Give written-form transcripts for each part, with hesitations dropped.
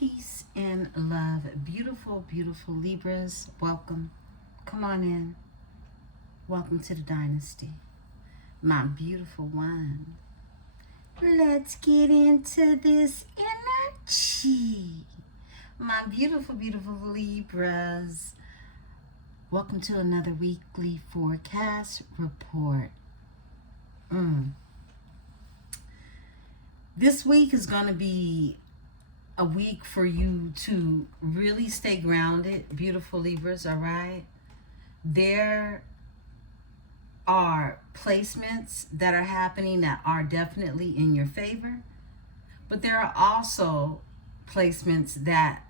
Peace and love. Beautiful, beautiful Libras. Welcome. Come on in. Welcome to the dynasty. My beautiful one. Let's get into this energy. My beautiful, beautiful Libras. Welcome to another weekly forecast report. This week is going to be a week for you to really stay grounded, beautiful Libras, all right? There are placements that are happening that are definitely in your favor, but there are also placements that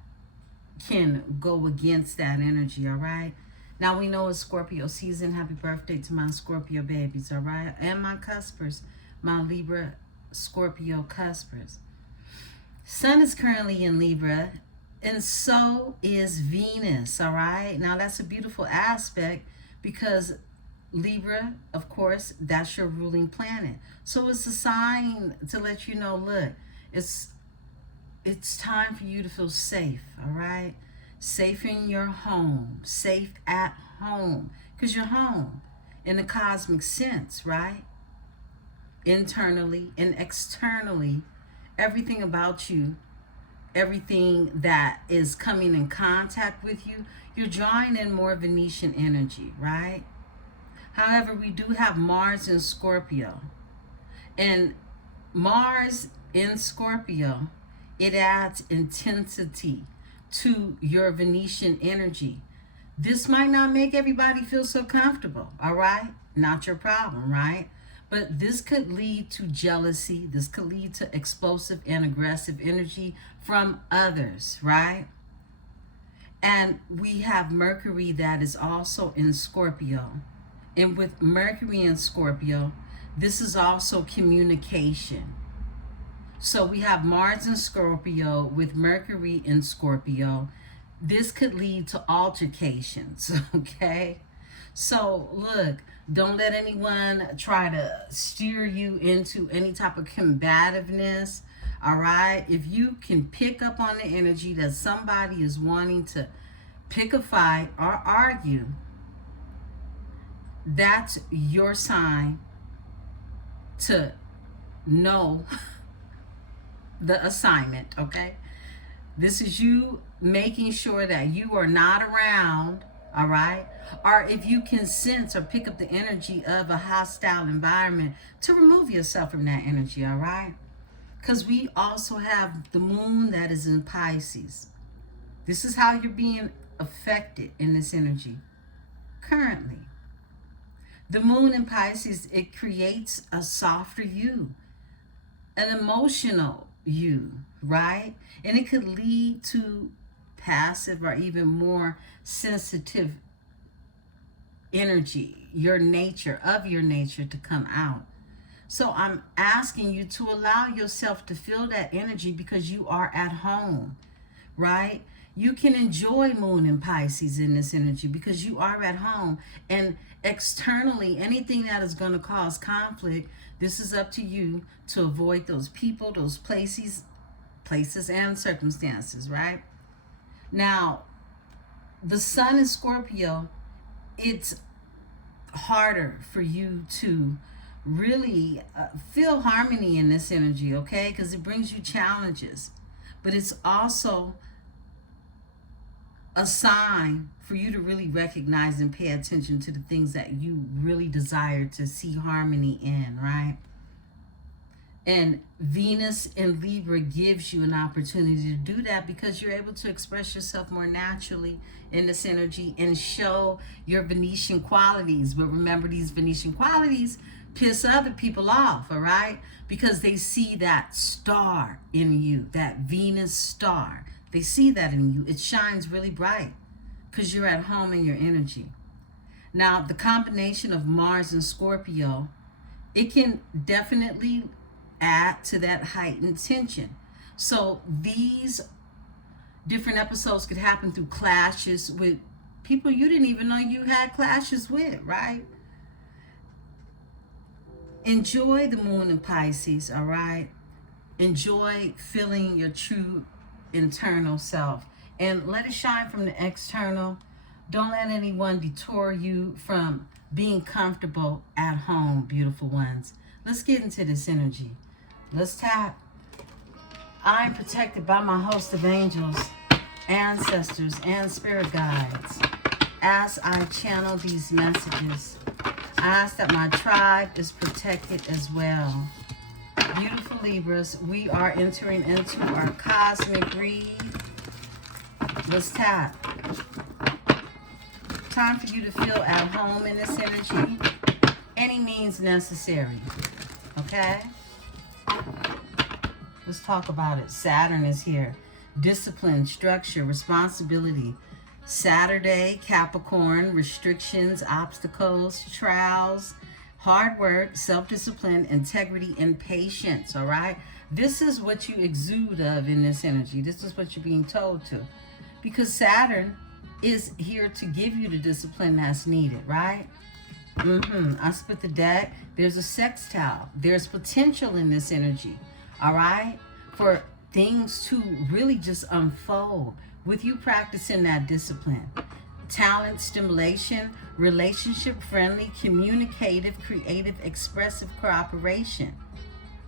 can go against that energy, all right? Now we know it's Scorpio season. Happy birthday to my Scorpio babies, all right? And my cuspers, my Libra Scorpio cuspers. Sun is currently in Libra, and so is Venus, all right? Now, that's a beautiful aspect because Libra, of course, that's your ruling planet. So it's a sign to let you know, look, it's time for you to feel safe, all right? Safe in your home, safe at home, because you're home in a cosmic sense, right? Internally and externally, everything about you, everything that is coming in contact with you, you're drawing in more Venetian energy, right? However, we do have Mars in Scorpio. And Mars in Scorpio, it adds intensity to your Venetian energy. This might not make everybody feel so comfortable, all right? Not your problem, right? But this could lead to jealousy. This could lead to explosive and aggressive energy from others, right? And we have Mercury that is also in Scorpio. And with Mercury in Scorpio, this is also communication. So we have Mars in Scorpio with Mercury in Scorpio. This could lead to altercations, okay? So look, don't let anyone try to steer you into any type of combativeness, all right? If you can pick up on the energy that somebody is wanting to pick a fight or argue, that's your sign to know the assignment, okay? This is you making sure that you are not around, all right? Or if you can sense or pick up the energy of a hostile environment, to remove yourself from that energy, all right? Because we also have the moon that is in Pisces. This is how you're being affected in this energy currently. The moon in Pisces, it creates a softer you, an emotional you, right? And it could lead to passive or even more sensitive energy, your nature to come out. So I'm asking you to allow yourself to feel that energy because you are at home, right? You can enjoy moon and Pisces in this energy because you are at home. And externally, anything that is going to cause conflict, this is up to you to avoid those people, those places and circumstances, right? Now, the sun in Scorpio, it's harder for you to really feel harmony in this energy, okay? Because it brings you challenges. But it's also a sign for you to really recognize and pay attention to the things that you really desire to see harmony in, right? And Venus in Libra gives you an opportunity to do that because you're able to express yourself more naturally in this energy and show your Venetian qualities. But remember, these Venetian qualities piss other people off, all right? Because they see that star in you, that Venus star. They see that in you. It shines really bright because you're at home in your energy. Now, the combination of Mars and Scorpio, it can definitely add to that heightened tension. So these different episodes could happen through clashes with people you didn't even know you had clashes with, right? Enjoy the moon in Pisces, all right? Enjoy feeling your true internal self and let it shine from the external. Don't let anyone detour you from being comfortable at home, beautiful ones. Let's get into this energy. Let's tap. I am protected by my host of angels, ancestors, and spirit guides. As I channel these messages, I ask that my tribe is protected as well. Beautiful Libras, we are entering into our cosmic read. Let's tap. Time for you to feel at home in this energy. Any means necessary. Okay? Let's talk about it. Saturn is here. Discipline, structure, responsibility. Saturday, Capricorn, restrictions, obstacles, trials, hard work, self-discipline, integrity, and patience. All right? This is what you exude of in this energy. This is what you're being told to. Because Saturn is here to give you the discipline that's needed, right? I split the deck. There's a sextile. There's potential in this energy, all right? For things to really just unfold with you practicing that discipline. Talent, stimulation, relationship friendly, communicative, creative, expressive cooperation.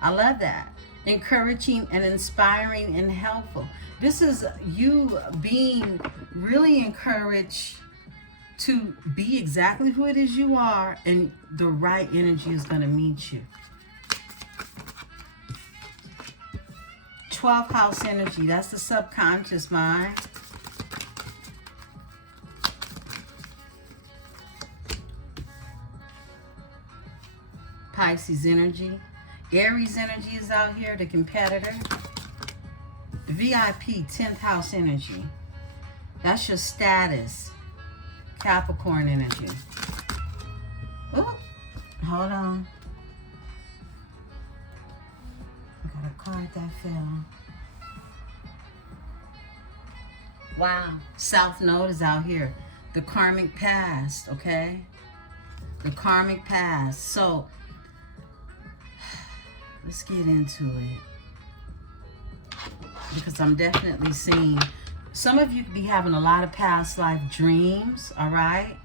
I love that. Encouraging and inspiring and helpful. This is you being really encouraged to be exactly who it is you are, and the right energy is going to meet you. 12th house energy, that's the subconscious mind. Pisces energy. Aries energy is out here, the competitor. The VIP, 10th house energy. That's your status. Capricorn energy. Oh, hold on. I got a card that fell. Wow. South Node is out here. The karmic past, okay? The karmic past. So, let's get into it. Because I'm definitely seeing some of you could be having a lot of past life dreams, all right?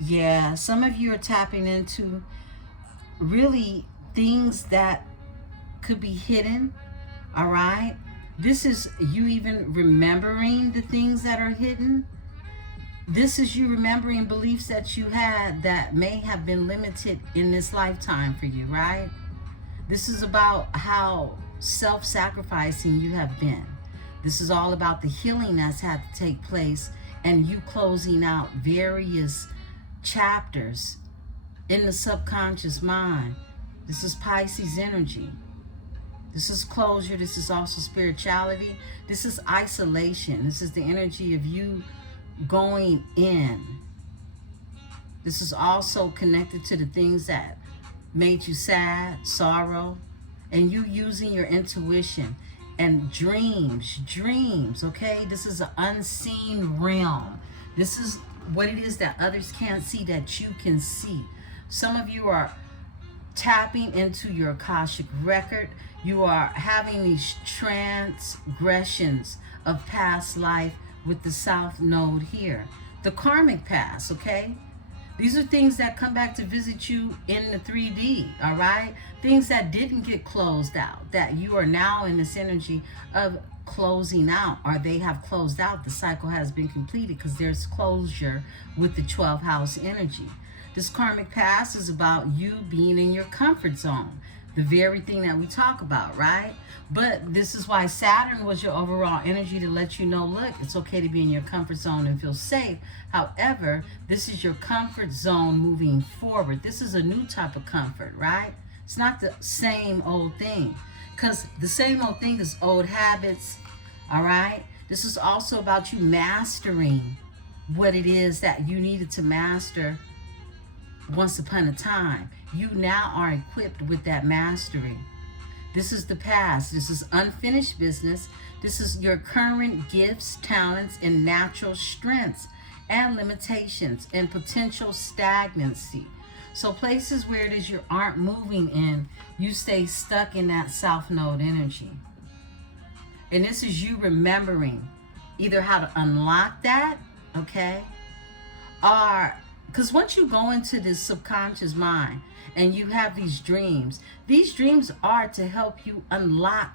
Yeah, some of you are tapping into really things that could be hidden, all right? This is you even remembering the things that are hidden. This is you remembering beliefs that you had that may have been limited in this lifetime for you, right? This is about how self-sacrificing you have been. This is all about the healing that's had to take place and you closing out various chapters in the subconscious mind. This is Pisces energy. This is closure. This is also spirituality. This is isolation. This is the energy of you going in. This is also connected to the things that made you sad, sorrow, and you using your intuition and dreams, okay? This is an unseen realm. This is what it is that others can't see that you can see. Some of you are tapping into your Akashic record. You are having these transgressions of past life with the South Node here. The karmic past, okay? These are things that come back to visit you in the 3D, all right? Things that didn't get closed out, that you are now in this energy of closing out, or they have closed out. The cycle has been completed because there's closure with the 12th house energy. This karmic past is about you being in your comfort zone, the very thing that we talk about, right? But this is why Saturn was your overall energy to let you know, look, it's okay to be in your comfort zone and feel safe. However, this is your comfort zone moving forward. This is a new type of comfort, right? It's not the same old thing, because the same old thing is old habits, all right? This is also about you mastering what it is that you needed to master once upon a time. You now are equipped with that mastery. This is the past. This is unfinished business. This is your current gifts, talents, and natural strengths and limitations and potential stagnancy. So places where it is you aren't moving in, you stay stuck in that South Node energy. And this is you remembering either how to unlock that, okay? Or, because once you go into this subconscious mind and you have these dreams are to help you unlock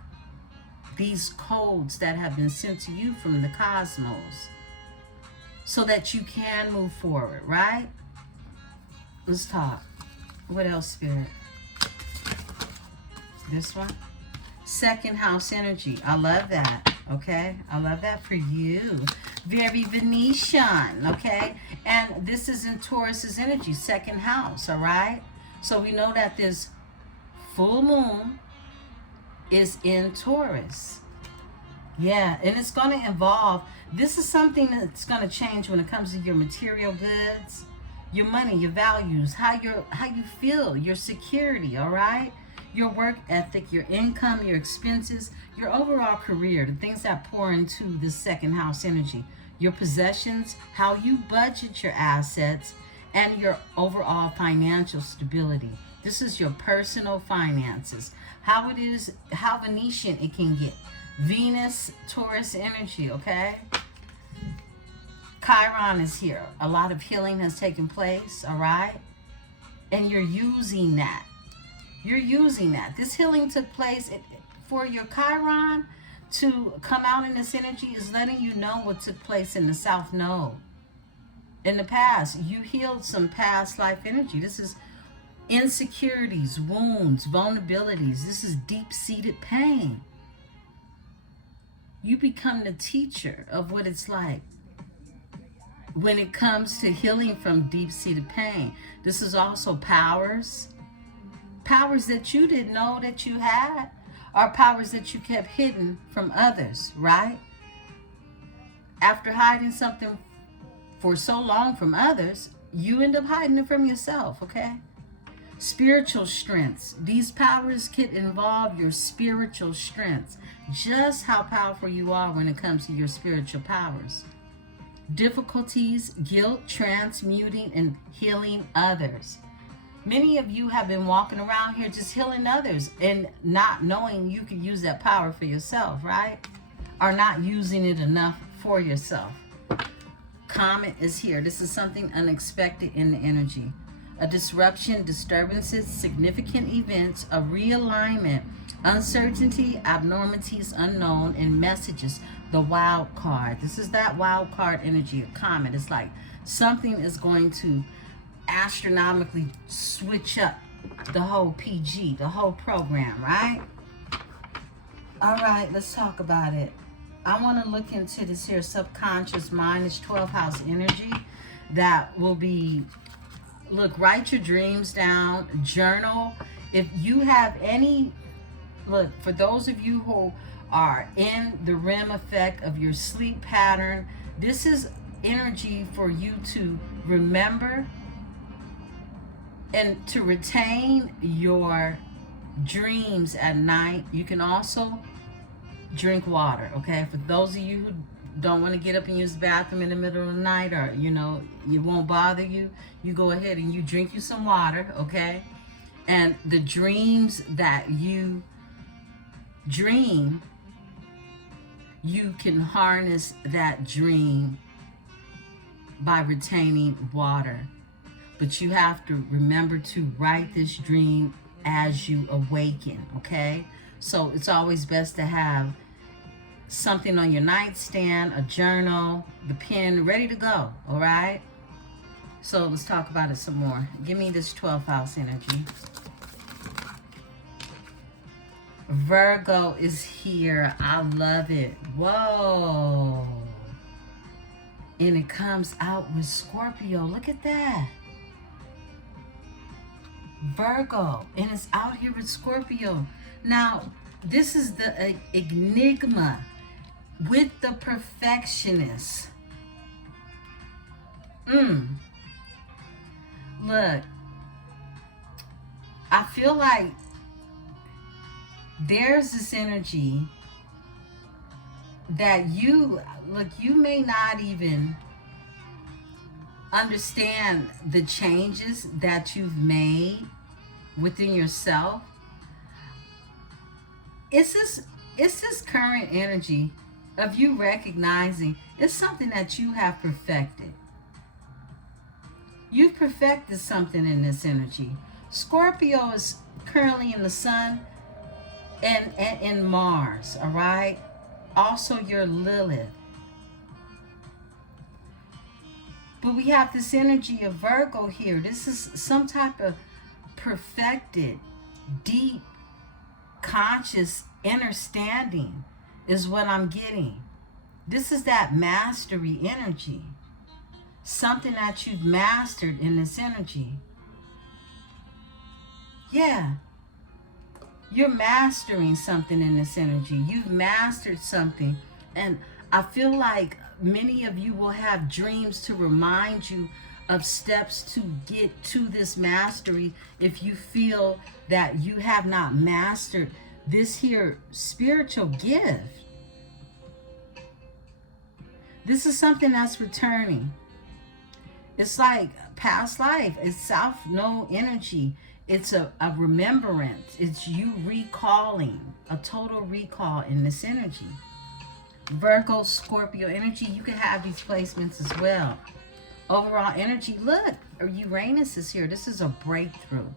these codes that have been sent to you from the cosmos so that you can move forward, right? Let's talk. What else, Spirit? This one? Second house energy. I love that. Okay? I love that for you. Very Venetian. Okay? And this is in Taurus's energy. Second house. All right? So we know that this full moon is in Taurus. Yeah. And it's going to involve, this is something that's going to change when it comes to your material goods, your money, your values, how you feel, your security. All right? Your work ethic, your income, your expenses, your overall career, the things that pour into this second house energy, your possessions, how you budget your assets, and your overall financial stability. This is your personal finances. How Venetian it can get. Venus, Taurus energy, okay? Chiron is here. A lot of healing has taken place, all right? And you're using that. You're using that. This healing took place for your Chiron to come out in this energy is letting you know what took place in the South Node. In the past, you healed some past life energy. This is insecurities, wounds, vulnerabilities. This is deep-seated pain. You become the teacher of what it's like when it comes to healing from deep-seated pain. This is also powers that you didn't know that you had, or powers that you kept hidden from others, right? After hiding something for so long from others, you end up hiding it from yourself, okay? Spiritual strengths. These powers can involve your spiritual strengths, just how powerful you are when it comes to your spiritual powers. Difficulties, guilt, transmuting, and healing others. Many of you have been walking around here just healing others and not knowing you can use that power for yourself, right? Or not using it enough for yourself. Comet is here. This is something unexpected in the energy. A disruption, disturbances, significant events, a realignment, uncertainty, abnormalities unknown, and messages. The wild card. This is that wild card energy of comet. It's like something is going to astronomically switch up the whole PG, the whole program, right? All right, let's talk about it. I want to look into this here subconscious mind. It's 12th house energy that will be, look, write your dreams down, journal. If you have any, look, for those of you who are in the REM effect of your sleep pattern, this is energy for you to remember and to retain your dreams at night. You can also drink water, okay? For those of you who don't want to get up and use the bathroom in the middle of the night, or, you know, it won't bother you, you go ahead and you drink you some water, okay? And the dreams that you dream, you can harness that dream by retaining water. But you have to remember to write this dream as you awaken, okay? So it's always best to have something on your nightstand, a journal, the pen, ready to go, all right? So let's talk about it some more. Give me this 12th house energy. Virgo is here. I love it. Whoa. And it comes out with Scorpio. Look at that. Virgo, and it's out here with Scorpio. Now, this is the enigma with the perfectionist. Look, I feel like there's this energy that you may not even understand the changes that you've made within yourself. It's this It's this current energy of you recognizing it's something that you have perfected. You've perfected something in this energy. Scorpio is currently in the sun and in Mars, all right? Also your Lilith. But we have this energy of Virgo here. This is some type of perfected, deep, conscious understanding is what I'm getting. This is that mastery energy. Something that you've mastered in this energy. Yeah. You're mastering something in this energy. You've mastered something. And I feel like many of you will have dreams to remind you of steps to get to this mastery if you feel that you have not mastered this here spiritual gift. This is something that's returning. It's like past life. It's self-known energy. It's a remembrance. It's you recalling, a total recall in this energy. Virgo, Scorpio energy, you can have these placements as well. Overall energy, look, Uranus is here. This is a breakthrough.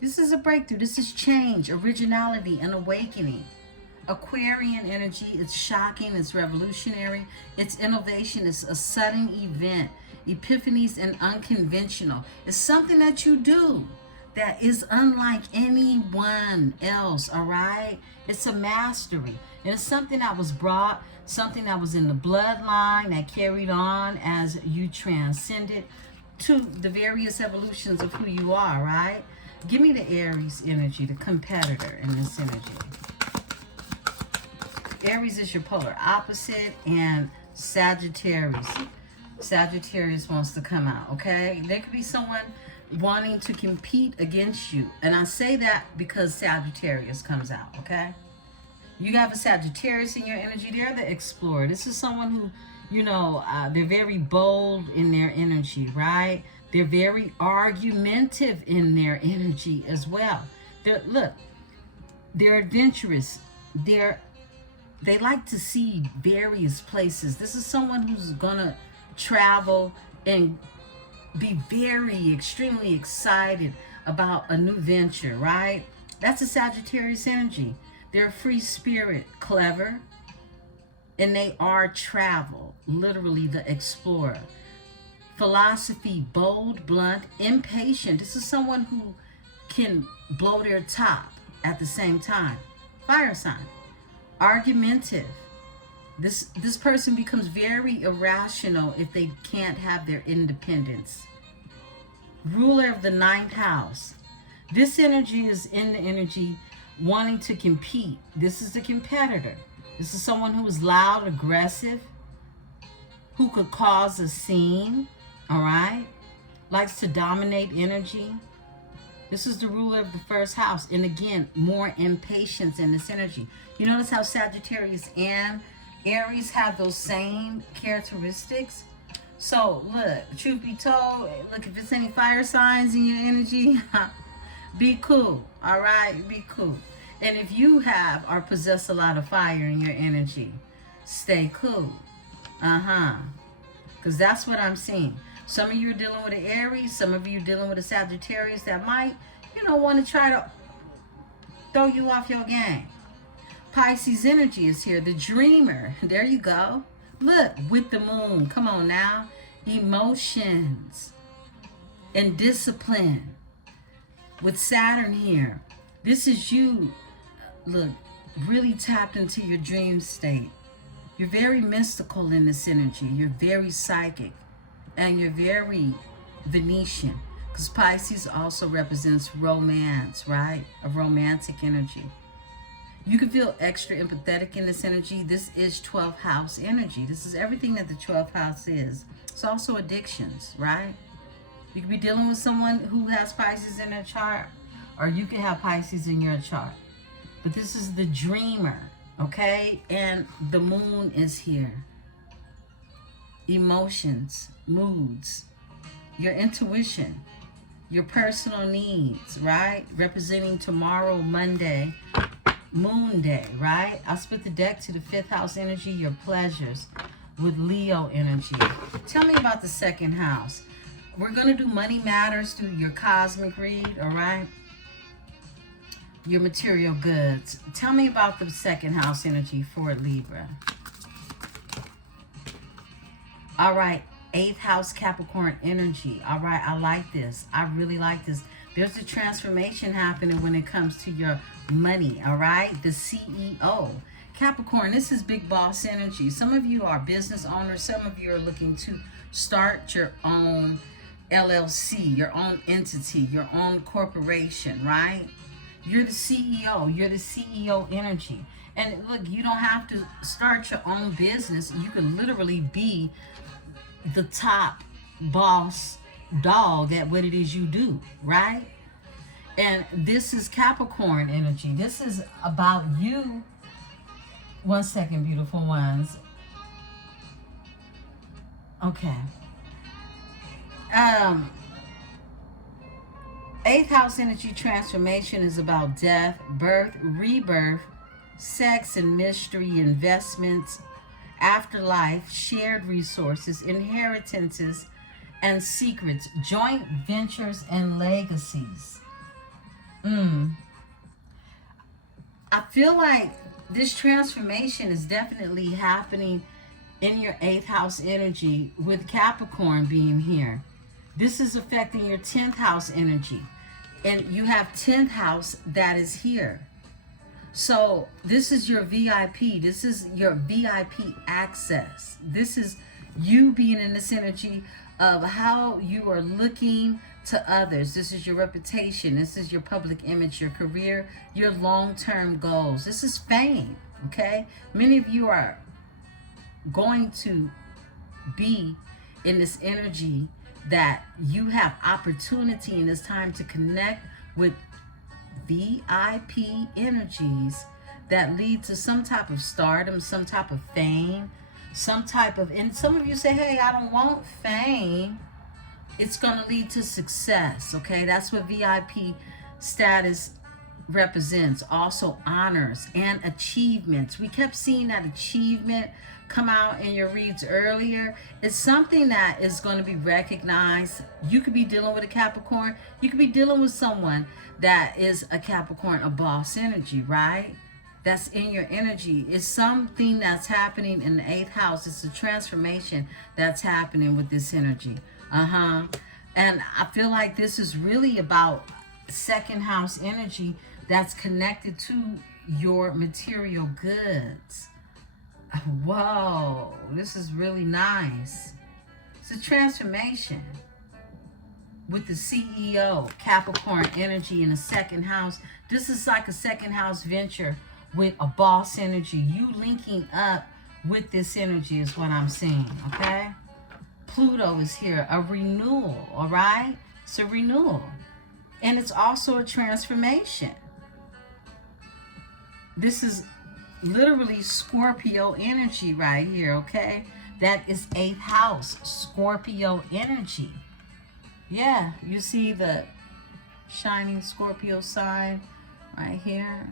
This is a breakthrough. This is change, originality, and awakening. Aquarian energy, it's shocking, it's revolutionary, it's innovation, it's a sudden event. Epiphanies and unconventional. It's something that you do that is unlike anyone else, all right? It's a mastery. And it's something that was brought, something that was in the bloodline that carried on as you transcended to the various evolutions of who you are, right? Give me the Aries energy, the competitor in this energy. Aries is your polar opposite, and Sagittarius. Sagittarius wants to come out, okay? There could be someone wanting to compete against you. And I say that because Sagittarius comes out, okay? You have a Sagittarius in your energy. They're the explorer. This is someone who, you know, they're very bold in their energy, right? They're very argumentative in their energy as well. They're adventurous. They like to see various places. This is someone who's gonna travel and be very extremely excited about a new venture, right? That's a Sagittarius energy. They're a free spirit, clever, and they are travel, literally the explorer. Philosophy, bold, blunt, impatient. This is someone who can blow their top at the same time. Fire sign. Argumentative. This person becomes very irrational if they can't have their independence. Ruler of the 9th house. This energy is in the energy wanting to compete. This is the competitor. This is someone who is loud, aggressive, who could cause a scene, all right? Likes to dominate energy. This is the ruler of the 1st house. And again, more impatience in this energy. You notice how Sagittarius and Aries have those same characteristics? So, look, truth be told, look, if it's any fire signs in your energy, be cool, all right? Be cool. And if you have or possess a lot of fire in your energy, stay cool. Because that's what I'm seeing. Some of you are dealing with an Aries. Some of you are dealing with a Sagittarius that might, want to try to throw you off your game. Pisces energy is here. The dreamer. There you go. Look, with the moon. Come on now. Emotions and discipline. With Saturn here. This is you, look, really tapped into your dream state. You're very mystical in this energy. You're very psychic. And you're very Venetian. Because Pisces also represents romance, right? A romantic energy. You can feel extra empathetic in this energy. This is 12th house energy. This is everything that the 12th house is. It's also addictions, right? You could be dealing with someone who has Pisces in their chart, or you can have Pisces in your chart. But this is the dreamer, okay? And the moon is here. Emotions, moods, your intuition, your personal needs, right? Representing tomorrow, Monday, Moon Day, right? I'll split the deck to the 5th house energy, your pleasures, with Leo energy. Tell me about the 2nd house. We're going to do money matters through your cosmic read, all right? Your material goods. Tell me about the 2nd house energy for Libra. All right, 8th house Capricorn energy. All right, I like this. I really like this. There's a transformation happening when it comes to your money, all right? The CEO. Capricorn, this is big boss energy. Some of you are business owners. Some of you are looking to start your own LLC, your own entity, your own corporation, right? You're the CEO. You're the CEO energy. And look, you don't have to start your own business. You can literally be the top boss dog at what it is you do, right? And this is Capricorn energy. This is about you. One second, beautiful ones. Okay. 8th house energy transformation is about death, birth, rebirth, sex and mystery, investments, afterlife, shared resources, inheritances, and secrets, joint ventures, and legacies. I feel like this transformation is definitely happening in your 8th house energy with Capricorn being here. This is affecting your 10th house energy. And you have 10th house that is here. So this is your VIP. This is your VIP access. This is you being in this energy of how you are looking to others. This is your reputation. This is your public image, your career, your long-term goals. This is fame, okay? Many of you are going to be in this energy that you have opportunity in this time to connect with VIP energies that lead to some type of stardom, some type of fame, some type of, and some of you say, hey, I don't want fame. It's going to lead to success, okay? That's what VIP status represents. Also honors and achievements. We kept seeing that achievement come out in your reads earlier. It's something that is going to be recognized. You could be dealing with a Capricorn. You could be dealing with someone that is a Capricorn, a boss energy, right? That's in your energy. It's something that's happening in the 8th house. It's a transformation that's happening with this energy. And I feel like this is really about 2nd house energy that's connected to your material goods. Whoa, this is really nice. It's a transformation with the CEO, Capricorn energy in the 2nd house. This is like a 2nd house venture with a boss energy. You linking up with this energy is what I'm seeing, okay? Pluto is here, a renewal, all right? It's a renewal. And it's also a transformation. This is literally Scorpio energy right here, okay? That is 8th house, Scorpio energy. Yeah, you see the shining Scorpio sign right here?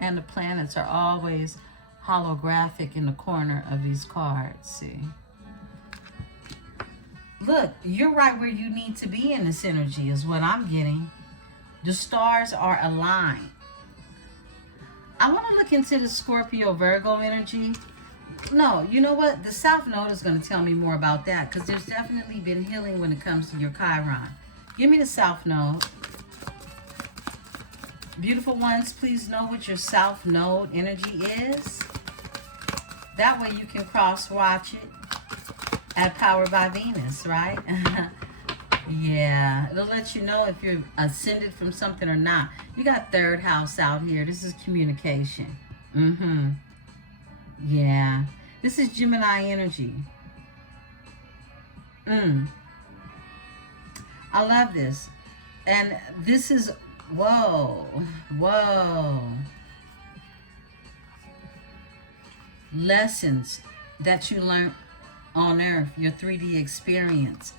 And the planets are always holographic in the corner of these cards, see? Look, you're right where you need to be in this energy is what I'm getting. The stars are aligned. I want to look into the Scorpio Virgo energy. No, you know what? The South Node is going to tell me more about that because there's definitely been healing when it comes to your Chiron. Give me the South Node. Beautiful ones, please know what your South Node energy is. That way you can cross-watch it at Powered by Venus, right? Yeah, it'll let you know if you're ascended from something or not. You got 3rd house out here. This is communication. Yeah. This is Gemini energy. I love this. And this is, whoa. Lessons that you learned on Earth, your 3D experience.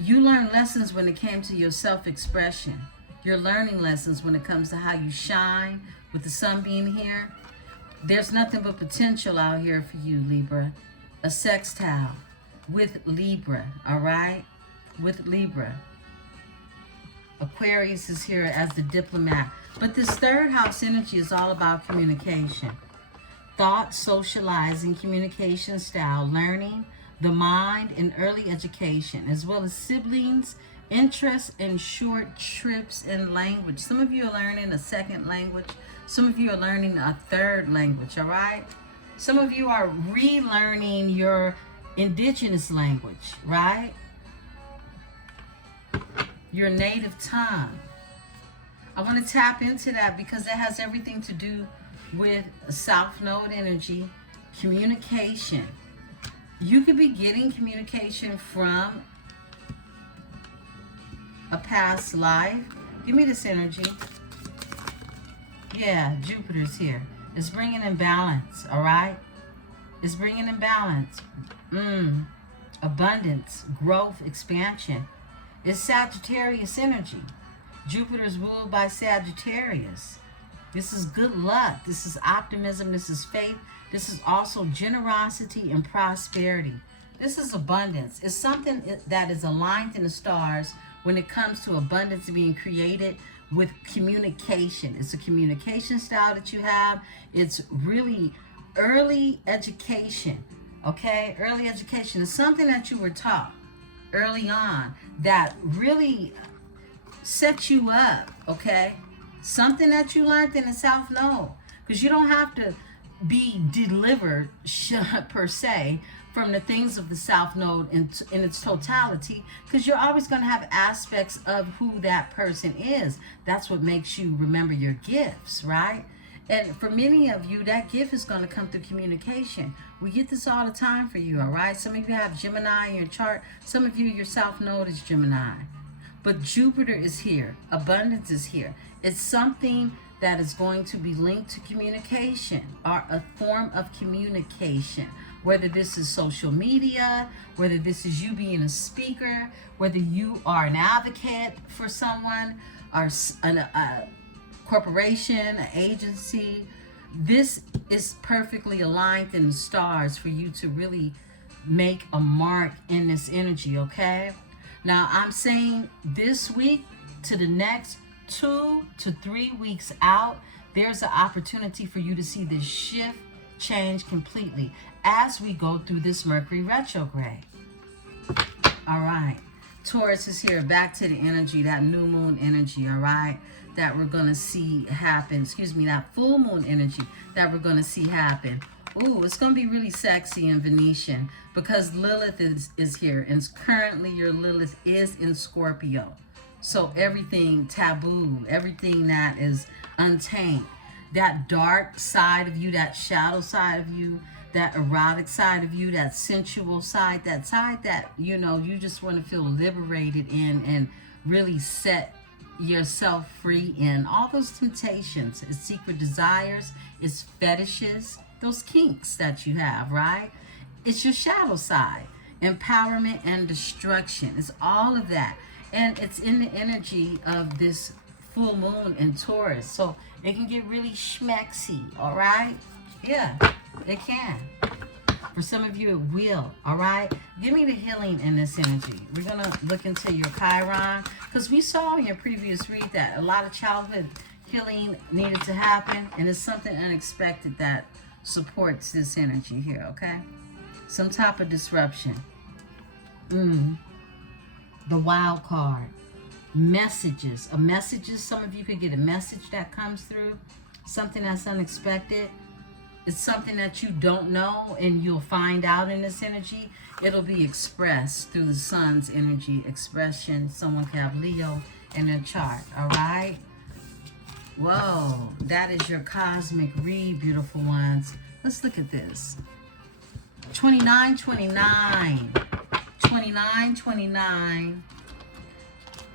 You learned lessons when it came to your self-expression. your learning lessons when it comes to how you shine with the sun being here. There's nothing but potential out here for you, Libra. A sextile with Libra, all right? With Libra. Aquarius is here as the diplomat. But this third house energy is all about communication. Thought, socializing, communication style, learning, the mind, and early education, as well as siblings, interest in short trips and language. Some of you are learning a second language. Some of you are learning a third language, all right? Some of you are relearning your indigenous language, right? Your native tongue. I want to tap into that because it has everything to do with South Node energy, communication. You could be getting communication from a past life. Give me this energy. Yeah, Jupiter's here. It's bringing in balance, all right? It's bringing in balance. Abundance, growth, expansion. It's Sagittarius energy. Jupiter is ruled by Sagittarius. This is good luck. This is optimism. This is faith. This is also generosity and prosperity. This is abundance. It's something that is aligned in the stars when it comes to abundance being created with communication. It's a communication style that you have. It's really early education, okay? Early education is something that you were taught early on that really set you up, okay? Something that you learned in the South Node, because you don't have to be delivered per se from the things of the South Node in its totality, because you're always going to have aspects of who that person is. That's what makes you remember your gifts, right? And for many of you, that gift is going to come through communication. We get this all the time for you, all right? Some of you have Gemini in your chart. Some of you, your South Node is Gemini. But Jupiter is here. Abundance is here. It's something that is going to be linked to communication or a form of communication. Whether this is social media, whether this is you being a speaker, whether you are an advocate for someone or a corporation, an agency, this is perfectly aligned in the stars for you to really make a mark in this energy, okay? Now, I'm saying this week to the next 2 to 3 weeks out, there's an opportunity for you to see this shift change completely as we go through this Mercury retrograde. All right. Taurus is here. Back to the energy, that new moon energy, all right, that we're going to see happen. Excuse me, that full moon energy that we're going to see happen. Ooh, it's going to be really sexy in Venetian because Lilith is here. And currently your Lilith is in Scorpio. So everything taboo, everything that is untamed, that dark side of you, that shadow side of you, that erotic side of you, that sensual side that, you know, you just want to feel liberated in and really set yourself free in. All those temptations, it's secret desires, it's fetishes, those kinks that you have, right? It's your shadow side, empowerment and destruction. It's all of that. And it's in the energy of this full moon in Taurus. So it can get really schmexy, all right? Yeah, it can. For some of you, it will, all right? Give me the healing in this energy. We're going to look into your Chiron, because we saw in your previous read that a lot of childhood healing needed to happen, and it's something unexpected that supports this energy here, okay? Some type of disruption. The wild card. Messages. Some of you could get a message that comes through. Something that's unexpected. It's something that you don't know and you'll find out in this energy. It'll be expressed through the sun's energy expression. Someone can have Leo in their chart, all right? Whoa, that is your cosmic read, beautiful ones. Let's look at this. 2929. 2929.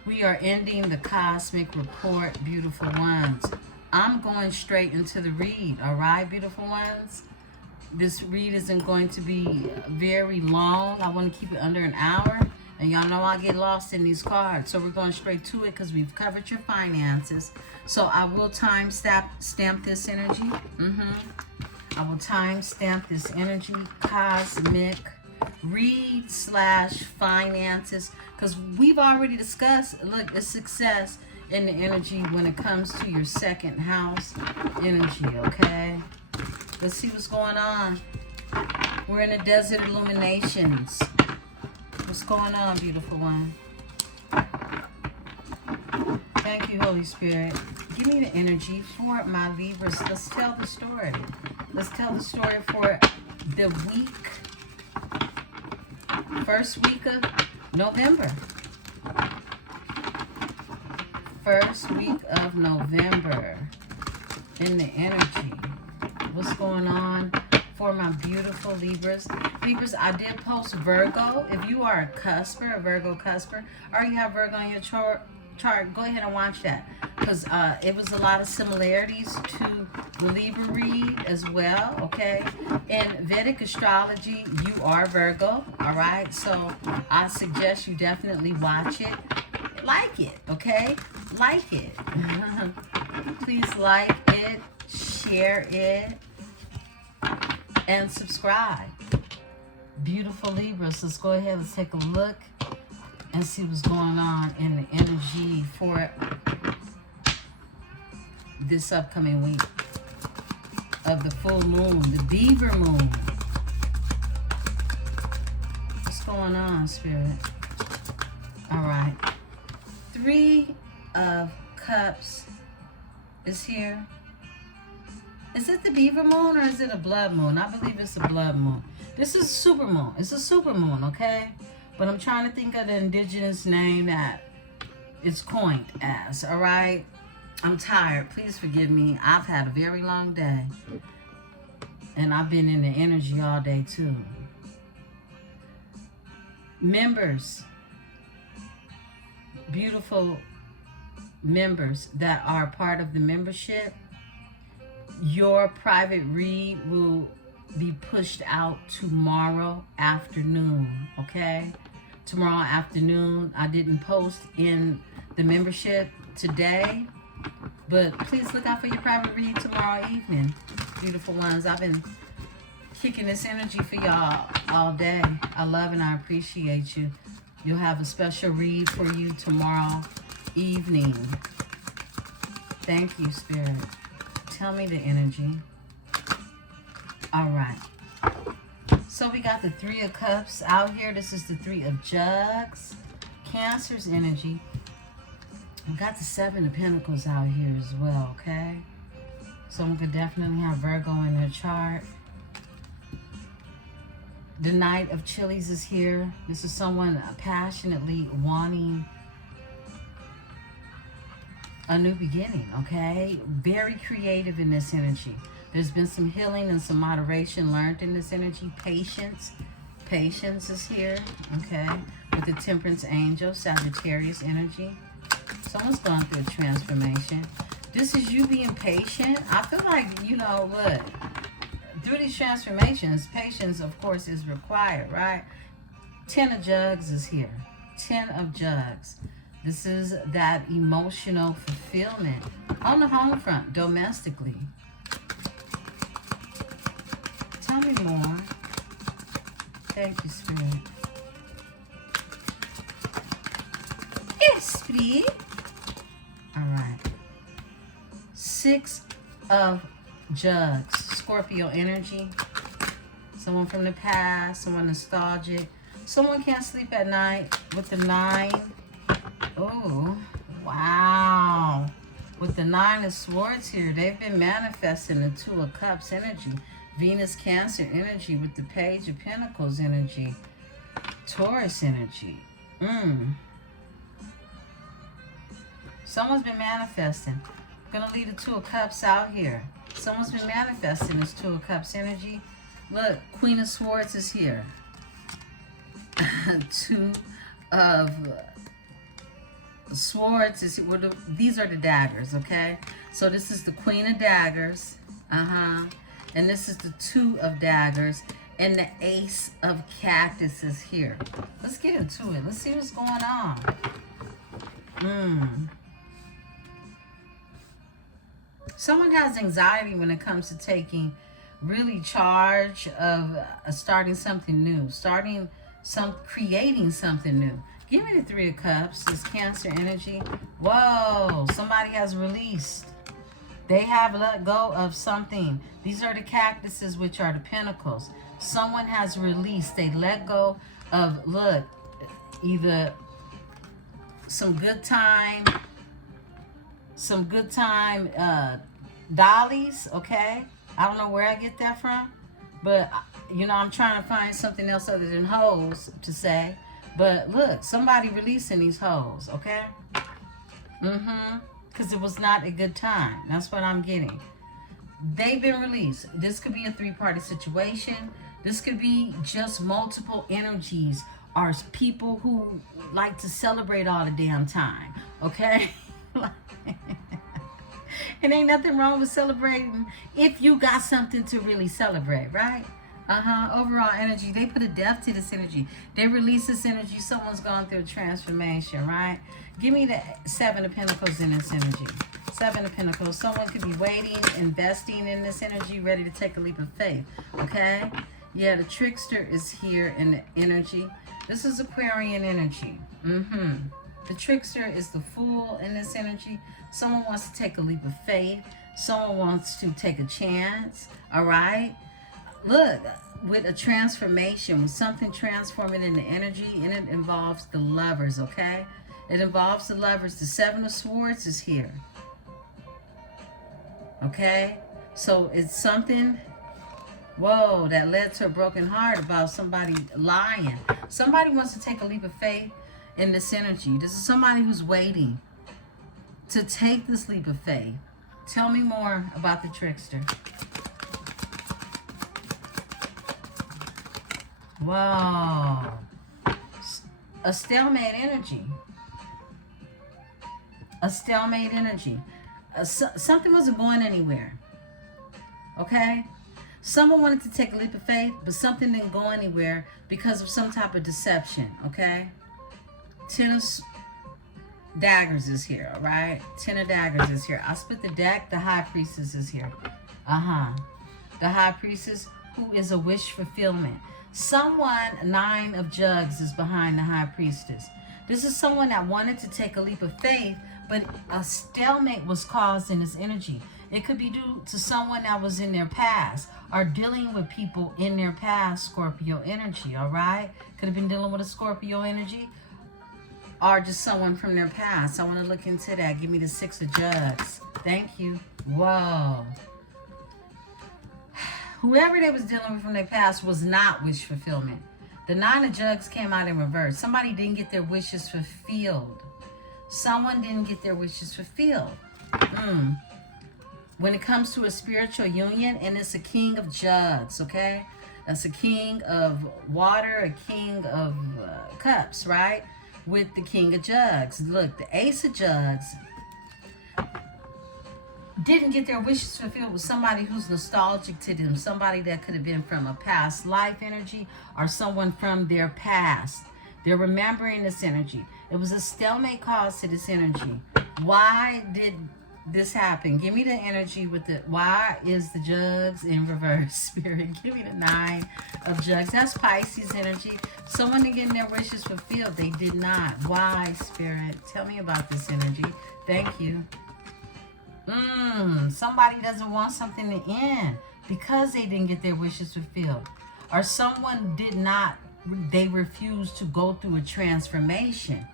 We are ending the cosmic report, beautiful ones. I'm going straight into the read, all right, beautiful ones? This read isn't going to be very long. I want to keep it under an hour. And y'all know I get lost in these cards. So we're going straight to it because we've covered your finances. So I will time stamp this energy. I will time stamp this energy. Cosmic read / finances. Because we've already discussed, look, it's success in the energy when it comes to your second house energy, okay? Let's see what's going on. We're in the desert illuminations. What's going on, beautiful one? Thank you, Holy Spirit. Give me the energy for my Libras. Let's tell the story. Let's tell the story for the week. First week of November. First week of November in the energy. What's going on for my beautiful Libras? Libras, I did post Virgo. If you are a cusper, a Virgo cusper, or you have Virgo on your chart, go ahead and watch that. Because it was a lot of similarities to the Libra read as well, okay? In Vedic astrology, you are Virgo, all right? So I suggest you definitely watch it. Like it, okay? Like it. Please like it, share it, and subscribe. Beautiful Libras, let's go ahead and take a look and see what's going on in the energy for this upcoming week of the full moon, the Beaver moon. What's going on, Spirit? All right. 3 of Cups is here. Is it the Beaver moon or is it a blood moon? I believe it's a blood moon. This is a super moon. It's a super moon, okay? But I'm trying to think of the indigenous name that it's coined as, all right? I'm tired. Please forgive me. I've had a very long day. And I've been in the energy all day, too. Members, beautiful members that are part of the membership, your private read will be pushed out tomorrow afternoon, okay? Tomorrow afternoon. I didn't post in the membership today, but please look out for your private read tomorrow evening, beautiful ones. I've been kicking this energy for y'all all day. I love and I appreciate you. You'll have a special read for you tomorrow evening. Thank you, Spirit. Tell me the energy. All right. So we got the 3 of Cups out here. This is the 3 of Jugs. Cancer's energy. We got the 7 of Pentacles out here as well, okay? Someone could definitely have Virgo in their chart. The Knight of Chilies is here. This is someone passionately wanting a new beginning, okay? Very creative in this energy. There's been some healing and some moderation learned in this energy. Patience. Patience is here, okay? With the Temperance Angel, Sagittarius energy. Someone's gone through a transformation. This is you being patient. I feel like, you know, look, through these transformations, patience, of course, is required, right? 10 of Jugs is here. 10 of Jugs. This is that emotional fulfillment on the home front, domestically. Tell me more. Thank you, Spirit. Yes, please. All right. 6 of Jugs. Scorpio energy. Someone from the past. Someone nostalgic. Someone can't sleep at night with the 9. Oh, wow. With the 9 of Swords here, they've been manifesting the 2 of Cups energy. Venus, Cancer energy with the Page of Pentacles energy. Taurus energy. Someone's been manifesting. I'm going to leave the 2 of Cups out here. Someone's been manifesting this 2 of Cups energy. Look, Queen of Swords is here. 2 of Swords is here. Well, these are the daggers, okay? So this is the Queen of Daggers. And this is the 2 of Daggers. And the Ace of Cactus is here. Let's get into it. Let's see what's going on. Someone has anxiety when it comes to taking really charge of starting something new, creating something new. Give me the Three of Cups. This Cancer energy. Whoa, somebody has released. They have let go of something. These are the cactuses, which are the pentacles. Someone has released. They let go of, look, either some good time dollies, okay? I don't know where I get that from, but, you know, I'm trying to find something else other than hoes to say. But look, somebody releasing these hoes, okay? Because it was not a good time. That's what I'm getting. They've been released. This could be a three-party situation. This could be just multiple energies or people who like to celebrate all the damn time, okay? It ain't nothing wrong with celebrating if you got something to really celebrate, right? Overall energy. They put a depth to this energy. They release this energy. Someone's gone through a transformation, right? Give me the Seven of Pentacles in this energy. Seven of Pentacles. Someone could be waiting, investing in this energy, ready to take a leap of faith, okay? Yeah, the Trickster is here in the energy. This is Aquarian energy. The Trickster is the Fool in this energy. Someone wants to take a leap of faith. Someone wants to take a chance, all right? Look, with a transformation, with something transforming in the energy, and it involves the Lovers, okay? It involves the Lovers. The Seven of Swords is here, okay? So it's something, whoa, that led to a broken heart about somebody lying. Somebody wants to take a leap of faith in this energy. This is somebody who's waiting to take this leap of faith. Tell me more about the Trickster. Wow. A stalemate energy. A stalemate energy. Something wasn't going anywhere. Okay? Someone wanted to take a leap of faith, but something didn't go anywhere because of some type of deception. Okay? Ten of Daggers is here, all right? Ten of Daggers is here. I split the deck. The High Priestess is here. The High Priestess, who is a wish fulfillment. Someone, Nine of Jugs, is behind the High Priestess. This is someone that wanted to take a leap of faith, but a stalemate was caused in this energy. It could be due to someone that was in their past or dealing with people in their past, Scorpio energy, all right? Could have been dealing with a Scorpio energy or just someone from their past. I want to look into that. Give me the Six of Jugs. Thank you. Whoa. Whoever they was dealing with from their past was not wish fulfillment. The Nine of Jugs came out in reverse. Somebody didn't get their wishes fulfilled. Someone didn't get their wishes fulfilled. When it comes to a spiritual union, and it's a King of Jugs, okay? That's a King of Water, a King of Cups, right? With the King of Jugs. Look, the Ace of Jugs didn't get their wishes fulfilled with somebody who's nostalgic to them, somebody that could have been from a past life energy or someone from their past. They're remembering this energy. It was a stalemate cause to this energy. Why did this happen? Give me the energy with the, why is the Jugs in reverse, Spirit? Give me the Nine of Jugs. That's Pisces energy. Someone didn't get their wishes fulfilled. They did not. Why, Spirit? Tell me about this energy. Thank you. Somebody doesn't want something to end because they didn't get their wishes fulfilled. Or someone did not, they refused to go through a transformation.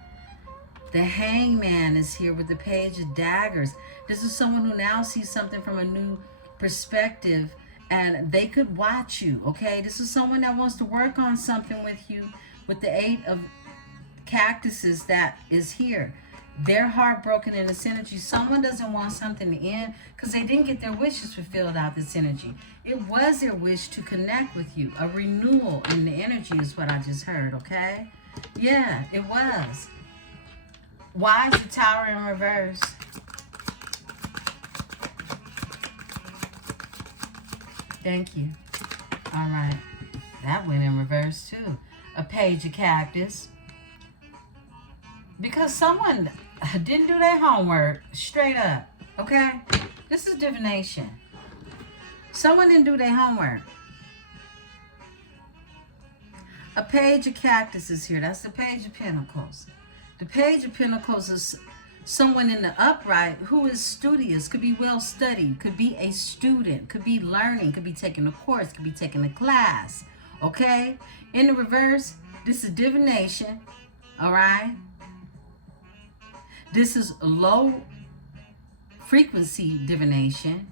The Hangman is here with the Page of Daggers. This is someone who now sees something from a new perspective and they could watch you, okay? This is someone that wants to work on something with you with the Eight of Cactuses that is here. They're heartbroken in this energy. Someone doesn't want something to end because they didn't get their wishes fulfilled out this energy. It was their wish to connect with you. A renewal in the energy is what I just heard, okay? Yeah, it was. Why is the Tower in reverse? Thank you. All right. That went in reverse too. A page of cactus. Because someone didn't do their homework. Straight up. Okay? This is divination. Someone didn't do their homework. A page of cactus is here. That's the page of pentacles. The page of pentacles is someone in the upright who is studious, could be well studied, could be a student, could be learning, could be taking a course, could be taking a class. Okay? In the reverse, this is divination. All right? This is low frequency divination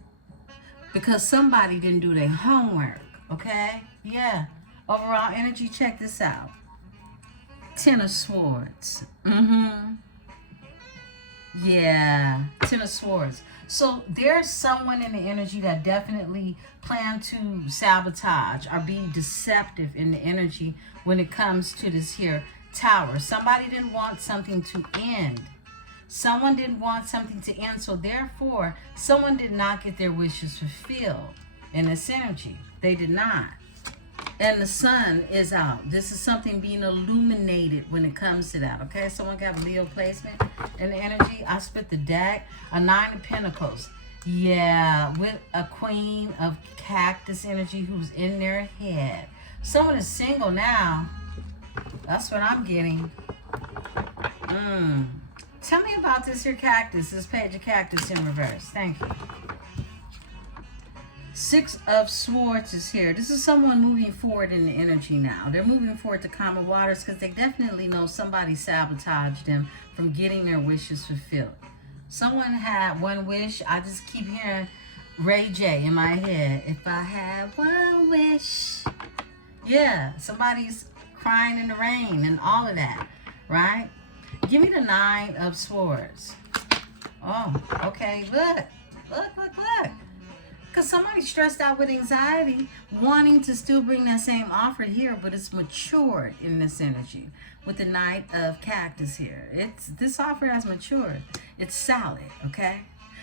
because somebody didn't do their homework. Okay? Yeah. Overall energy, check this out. Ten of Swords. Yeah, Ten of Swords. So there's someone in the energy that definitely plan to sabotage or be deceptive in the energy when it comes to this here Tower. Somebody didn't want something to end. Someone didn't want something to end. So therefore, someone did not get their wishes fulfilled in this energy. They did not. And the sun is out. This is something being illuminated when it comes to that. Okay, someone got a Leo placement in the energy. I split the deck. A Nine of Pentacles. Yeah, with a Queen of Cactus energy who's in their head. Someone is single now. That's what I'm getting. Tell me about this here cactus. This page of cactus in reverse. Thank you. Six of Swords is here. This is someone moving forward in the energy now. They're moving forward to calmer waters because they definitely know somebody sabotaged them from getting their wishes fulfilled. Someone had one wish. I just keep hearing Ray J in my head. If I had one wish. Yeah, somebody's crying in the rain and all of that, right? Give me the Nine of Swords. Oh, okay. Look. Because somebody's stressed out with anxiety, wanting to still bring that same offer here, but it's matured in this energy with the Knight of Cactus here. This offer has matured. It's solid, okay?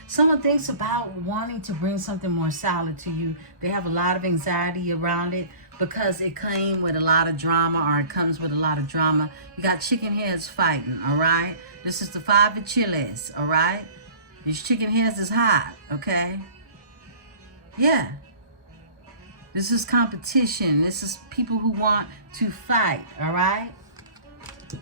Someone thinks about wanting to bring something more solid to you. They have a lot of anxiety around it because it came with a lot of drama, or it comes with a lot of drama. You got chicken heads fighting, all right? This is the Five of Chiles, all right? These chicken heads is hot, okay? Yeah. This is competition. This is people who want to fight, all right?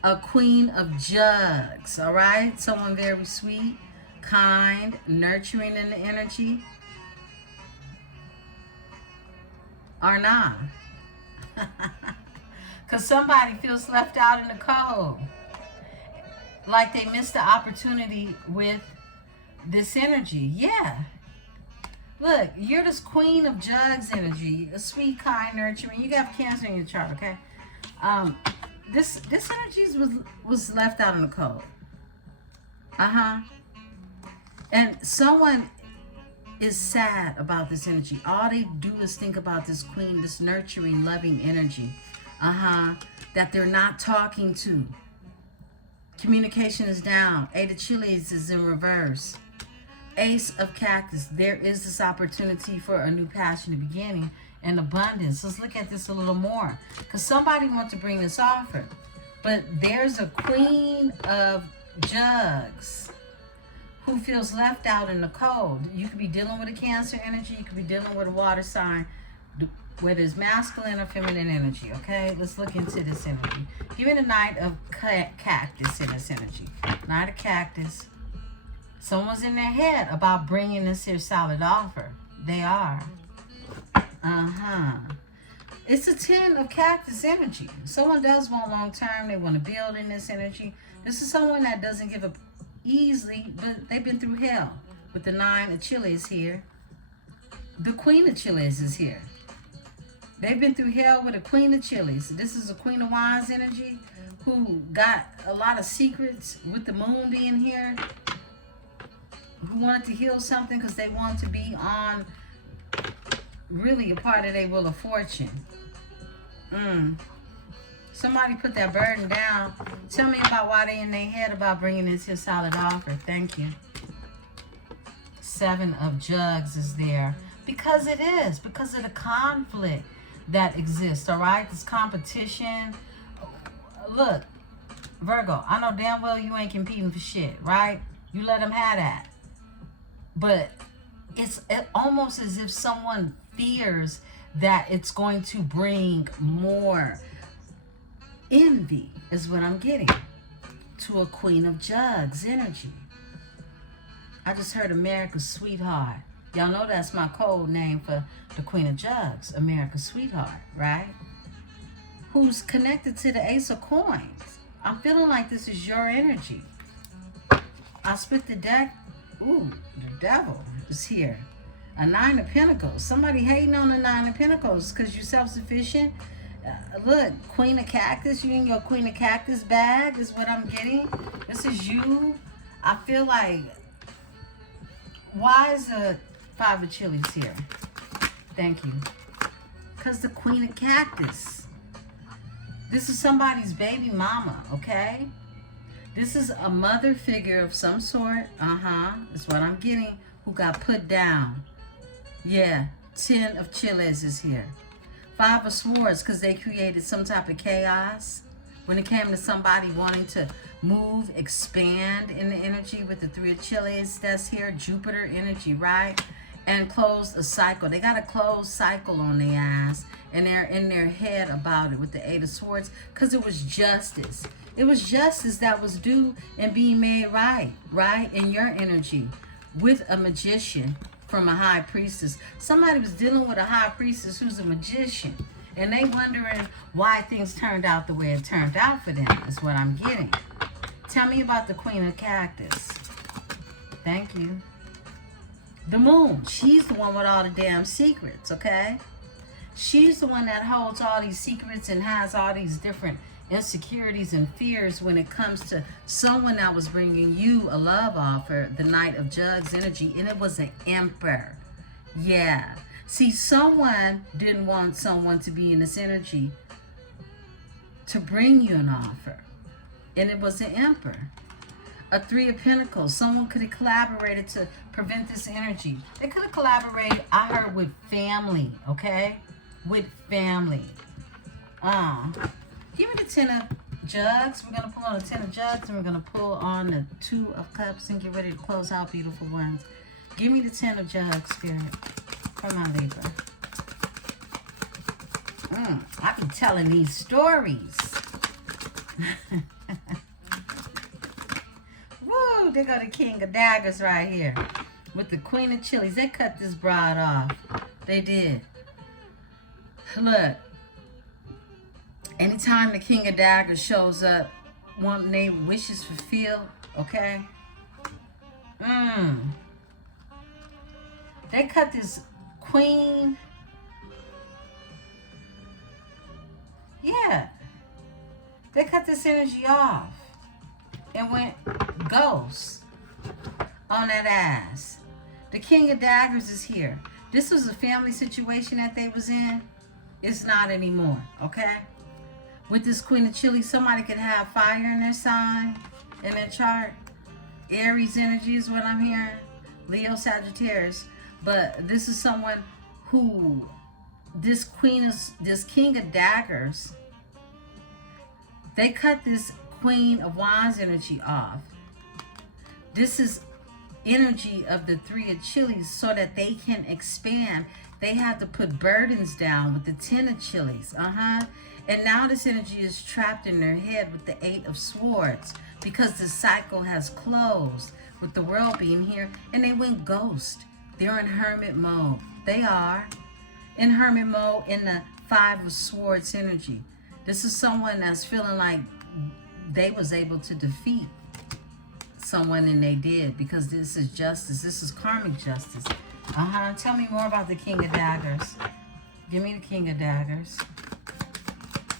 A Queen of Jugs, all right? Someone very sweet, kind, nurturing in the energy. Or not. Because somebody feels left out in the cold. Like they missed the opportunity with this energy. Yeah. Look, you're this Queen of Jugs energy, a sweet, kind, nurturing. You got Cancer in your chart, okay? This energy was left out in the cold. And someone is sad about this energy. All they do is think about this queen, this nurturing, loving energy. That they're not talking to. Communication is down. Eight of Chiles is in reverse. Ace of Cactus. There is this opportunity for a new passionate beginning and abundance. Let's look at this a little more. Because somebody wants to bring this offer. But there's a Queen of Jugs who feels left out in the cold. You could be dealing with a Cancer energy. You could be dealing with a water sign, whether it's masculine or feminine energy, okay? Let's look into this energy. Give me the Knight of Cactus in this energy. Knight of Cactus. Someone's in their head about bringing this here solid offer. They are. It's a 10 of Cactus energy. Someone does want long term. They want to build in this energy. This is someone that doesn't give up easily, but they've been through hell. With the 9 of Chiles here. The Queen of Chiles is here. They've been through hell with a Queen of Chiles. This is a Queen of Wands energy who got a lot of secrets with the moon being here. Who wanted to heal something because they want to be on really a part of their Wheel of Fortune. Somebody put that burden down. Tell me about why they in their head about bringing this here solid offer. Thank you. 7 of Jugs is there. Because it is. Because of the conflict. that exists, all right? This competition. Look, Virgo, I know damn well you ain't competing for shit, right? You let them have that. But it's almost as if someone fears that it's going to bring more envy, is what I'm getting, to a Queen of Jugs energy. I just heard America's Sweetheart. Y'all know that's my code name for the Queen of Jugs, America's Sweetheart, right? Who's connected to the Ace of Coins. I'm feeling like this is your energy. I split the deck. Ooh, the devil is here. A Nine of Pentacles. Somebody hating on the Nine of Pentacles because you're self-sufficient. Look, Queen of Cactus. You in your Queen of Cactus bag is what I'm getting. This is you. I feel like, why is the Five of Chilies here? Thank you. Because the Queen of Cactus. This is somebody's baby mama, okay? This is a mother figure of some sort. That's what I'm getting. Who got put down. Yeah, 10 of Chilies is here. 5 of Swords, because they created some type of chaos. When it came to somebody wanting to move, expand in the energy with the 3 of Chilies, that's here. Jupiter energy, right? And close a cycle. They got a closed cycle on their ass. And they're in their head about it with the 8 of Swords. Because it was justice. It was justice that was due and being made right, in your energy. With a magician from a high priestess. Somebody was dealing with a high priestess who's a magician. And they wondering why things turned out the way it turned out for them, is what I'm getting. Tell me about the Queen of Cactus. Thank you. The Moon. She's the one with all the damn secrets, okay? She's the one that holds all these secrets and has all these different insecurities and fears when it comes to someone that was bringing you a love offer, the Knight of Jugs energy, and it was an Emperor. Yeah. See, someone didn't want someone to be in this energy to bring you an offer, and it was an Emperor. A 3 of Pentacles. Someone could have collaborated to prevent this energy. They could have collaborated, I heard, with family, okay? With family. Give me the 10 of Jugs. We're going to pull on the 10 of Jugs, and we're going to pull on the 2 of Cups and get ready to close out, beautiful ones. Give me the 10 of Jugs, Spirit. Come on, Libra. I be telling these stories. Woo! They got the King of Daggers right here. With the Queen of Chilies. They cut this bride off. They did. Look. Anytime the King of Daggers shows up, wanting their wishes fulfilled, okay? They cut this Queen. Yeah. They cut this energy off and went ghost on that ass. The King of Daggers is here. This was a family situation that they was in. It's not anymore, okay? With this Queen of Chilies, somebody could have fire in their sign, in their chart. Aries energy is what I'm hearing. Leo, Sagittarius. But this is someone who, this King of Daggers, they cut this Queen of Wands energy off. This is energy of the 3 of Chilies so that they can expand. They have to put burdens down with the 10 of Chilies. And now this energy is trapped in their head with the 8 of Swords because the cycle has closed with the world being here, and they went ghost. They're in hermit mode. They are in hermit mode in the 5 of Swords energy. This is someone that's feeling like they was able to defeat someone, and they did, because this is justice. This is karmic justice. Tell me more about the King of Daggers. Give me the King of Daggers.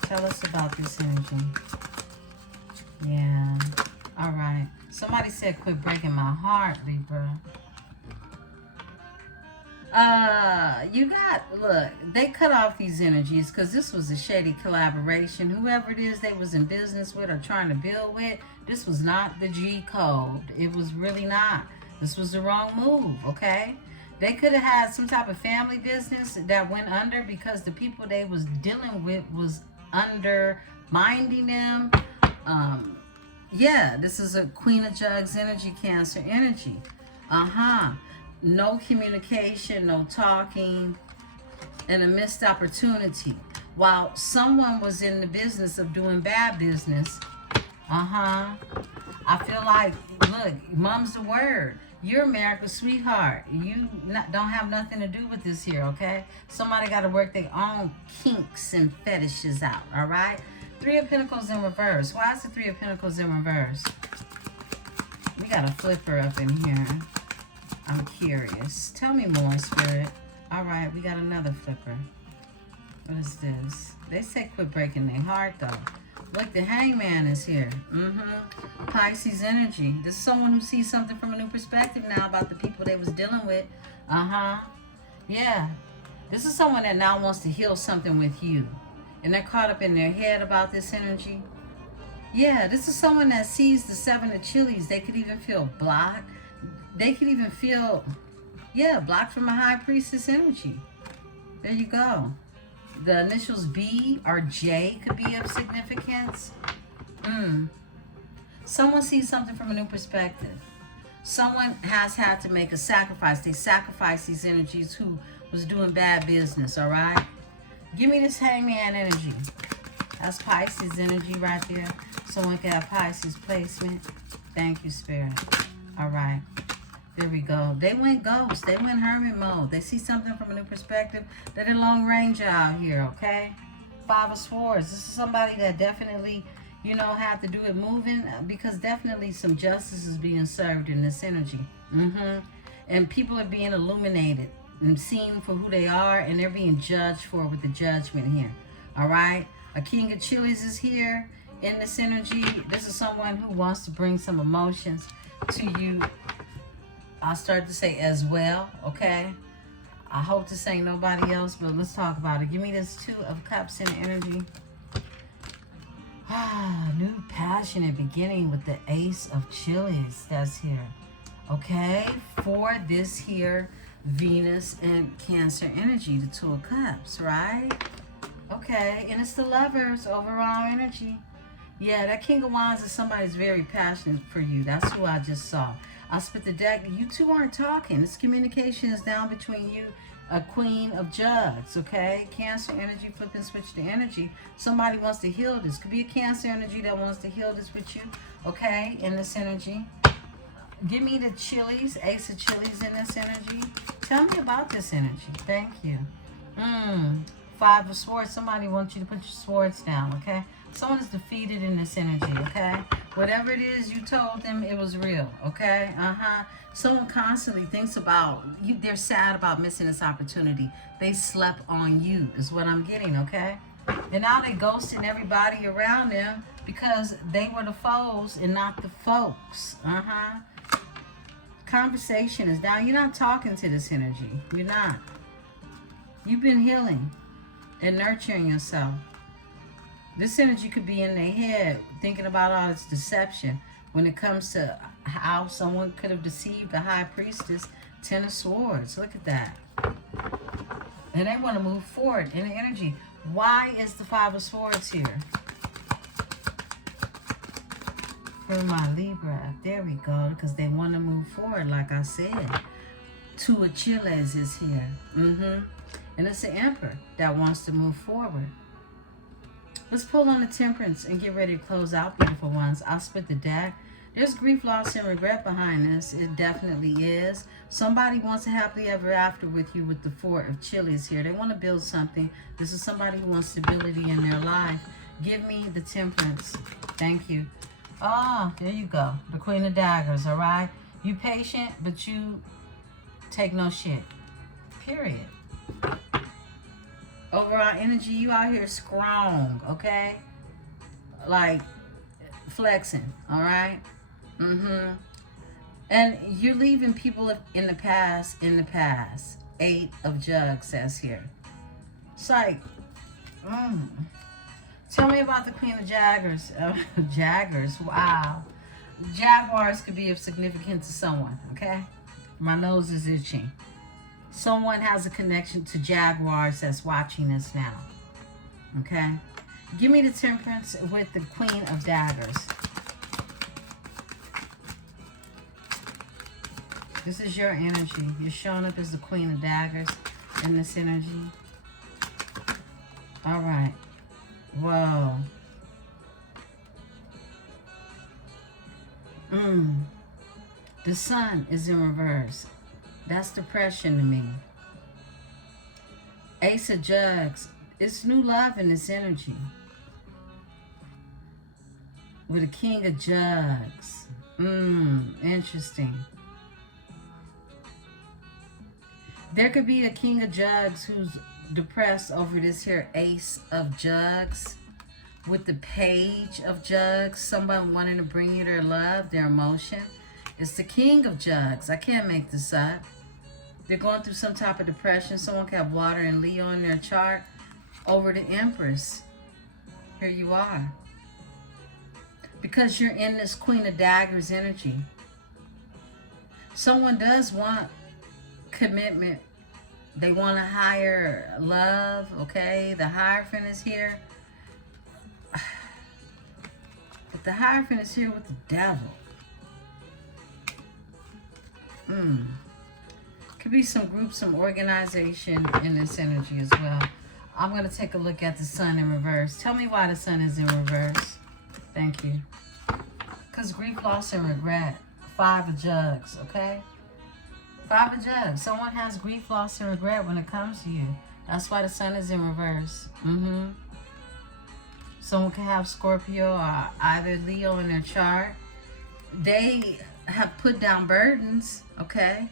Tell us about this energy. Yeah. All right. Somebody said, quit breaking my heart, Libra. Look, they cut off these energies because this was a shady collaboration. Whoever it is they was in business with or trying to build with, this was not the G code. It was really not. This was the wrong move, okay? They could have had some type of family business that went under because the people they was dealing with was undermining them. Um, yeah, this is a Queen of Jugs energy, Cancer energy. No communication, no talking, and a missed opportunity. While someone was in the business of doing bad business, I feel like, look, mom's the word. You're America's sweetheart. You don't have nothing to do with this here, okay? Somebody got to work their own kinks and fetishes out, all right? Three of Pentacles in reverse. Why is the Three of Pentacles in reverse? We got a flipper up in here. I'm curious. Tell me more, Spirit. All right, we got another flipper. What is this? They say quit breaking their heart, though. Look, the Hangman is here. Pisces energy. This is someone who sees something from a new perspective now about the people they was dealing with. Yeah. This is someone that now wants to heal something with you. And they're caught up in their head about this energy. Yeah, this is someone that sees the Seven of Chilies. They could even feel blocked. They could even feel, blocked from a High Priestess energy. There you go. The initials B or J could be of significance. Someone sees something from a new perspective. Someone has had to make a sacrifice. They sacrificed these energies who was doing bad business, all right? Give me this Hangman energy. That's Pisces energy right there. Someone can have Pisces placement. Thank you, Spirit. All right. There we go. They went ghost. They went hermit mode. They see something from a new perspective. They're the Lone Ranger out here, okay? Five of Swords. This is somebody that definitely, had to do it moving because definitely some justice is being served in this energy. And people are being illuminated and seen for who they are, and they're being judged for with the judgment here, all right? A King of Chilies is here in this energy. This is someone who wants to bring some emotions to you. I'll start to say as well, okay? I hope this ain't nobody else, but let's talk about it. Give me this Two of Cups in energy. New passionate beginning with the Ace of Chilies that's here, okay? For this here Venus and Cancer energy, the Two of Cups, right? Okay, and it's the Lovers overall energy. Yeah, that King of Wands is somebody who's very passionate for you. That's who I just saw. I split the deck. You two aren't talking. This communication is down between you, a Queen of Jugs, okay? Cancer energy, flip and switch the energy. Somebody wants to heal this. Could be a Cancer energy that wants to heal this with you, okay, in this energy. Give me the Chilies, Ace of Chilies in this energy. Tell me about this energy. Thank you. Five of Swords. Somebody wants you to put your swords down, okay? Someone is defeated in this energy, okay? Whatever it is you told them, it was real, okay? Someone constantly thinks about you. They're sad about missing this opportunity. They slept on you is what I'm getting, okay? And now they ghosting everybody around them because they were the foes and not the folks. Conversation is down. You're not talking to this energy. You're not. You've been healing and nurturing yourself. This energy could be in their head thinking about all this deception when it comes to how someone could have deceived a High Priestess. Ten of Swords. Look at that. And they want to move forward in the energy. Why is the Five of Swords here? For my Libra. There we go. Because they want to move forward, like I said. Two of Chilies is here. And it's the Emperor that wants to move forward. Let's pull on the Temperance and get ready to close out, beautiful ones. I'll split the deck. There's grief, loss, and regret behind this. It definitely is. Somebody wants a happily ever after with you with the Four of Chilies here. They want to build something. This is somebody who wants stability in their life. Give me the Temperance. Thank you. Oh, there you go. The Queen of Daggers, all right? You patient, but you take no shit. Period. Overall energy, you out here strong, okay? Like, flexing, all right? And you're leaving people in the past. Eight of Jugs says here. It's like, tell me about the Queen of Jaggers. Jaggers, wow. Jaguars could be of significance to someone, okay? My nose is itching. Someone has a connection to jaguars that's watching us now. Okay? Give me the Temperance with the Queen of Daggers. This is your energy. You're showing up as the Queen of Daggers in this energy. All right. Whoa. The Sun is in reverse. That's depression to me. Ace of Jugs. It's new love in this energy. With a King of Jugs. Interesting. There could be a King of Jugs who's depressed over this here Ace of Jugs. With the Page of Jugs. Somebody wanting to bring you their love, their emotion. It's the King of Jugs. I can't make this up. They're going through some type of depression. Someone can have water and Leo in their chart. Over the Empress. Here you are. Because you're in this Queen of Daggers energy. Someone does want commitment. They want a higher love. Okay. The Hierophant is here. But the Hierophant is here with the Devil. Could be some group, some organization in this energy as well. I'm going to take a look at the Sun in reverse. Tell me why the Sun is in reverse. Thank you. Because grief, loss, and regret. 5 of Jugs, okay? 5 of Jugs. Someone has grief, loss, and regret when it comes to you. That's why the Sun is in reverse. Someone can have Scorpio or either Leo in their chart. They have put down burdens, okay?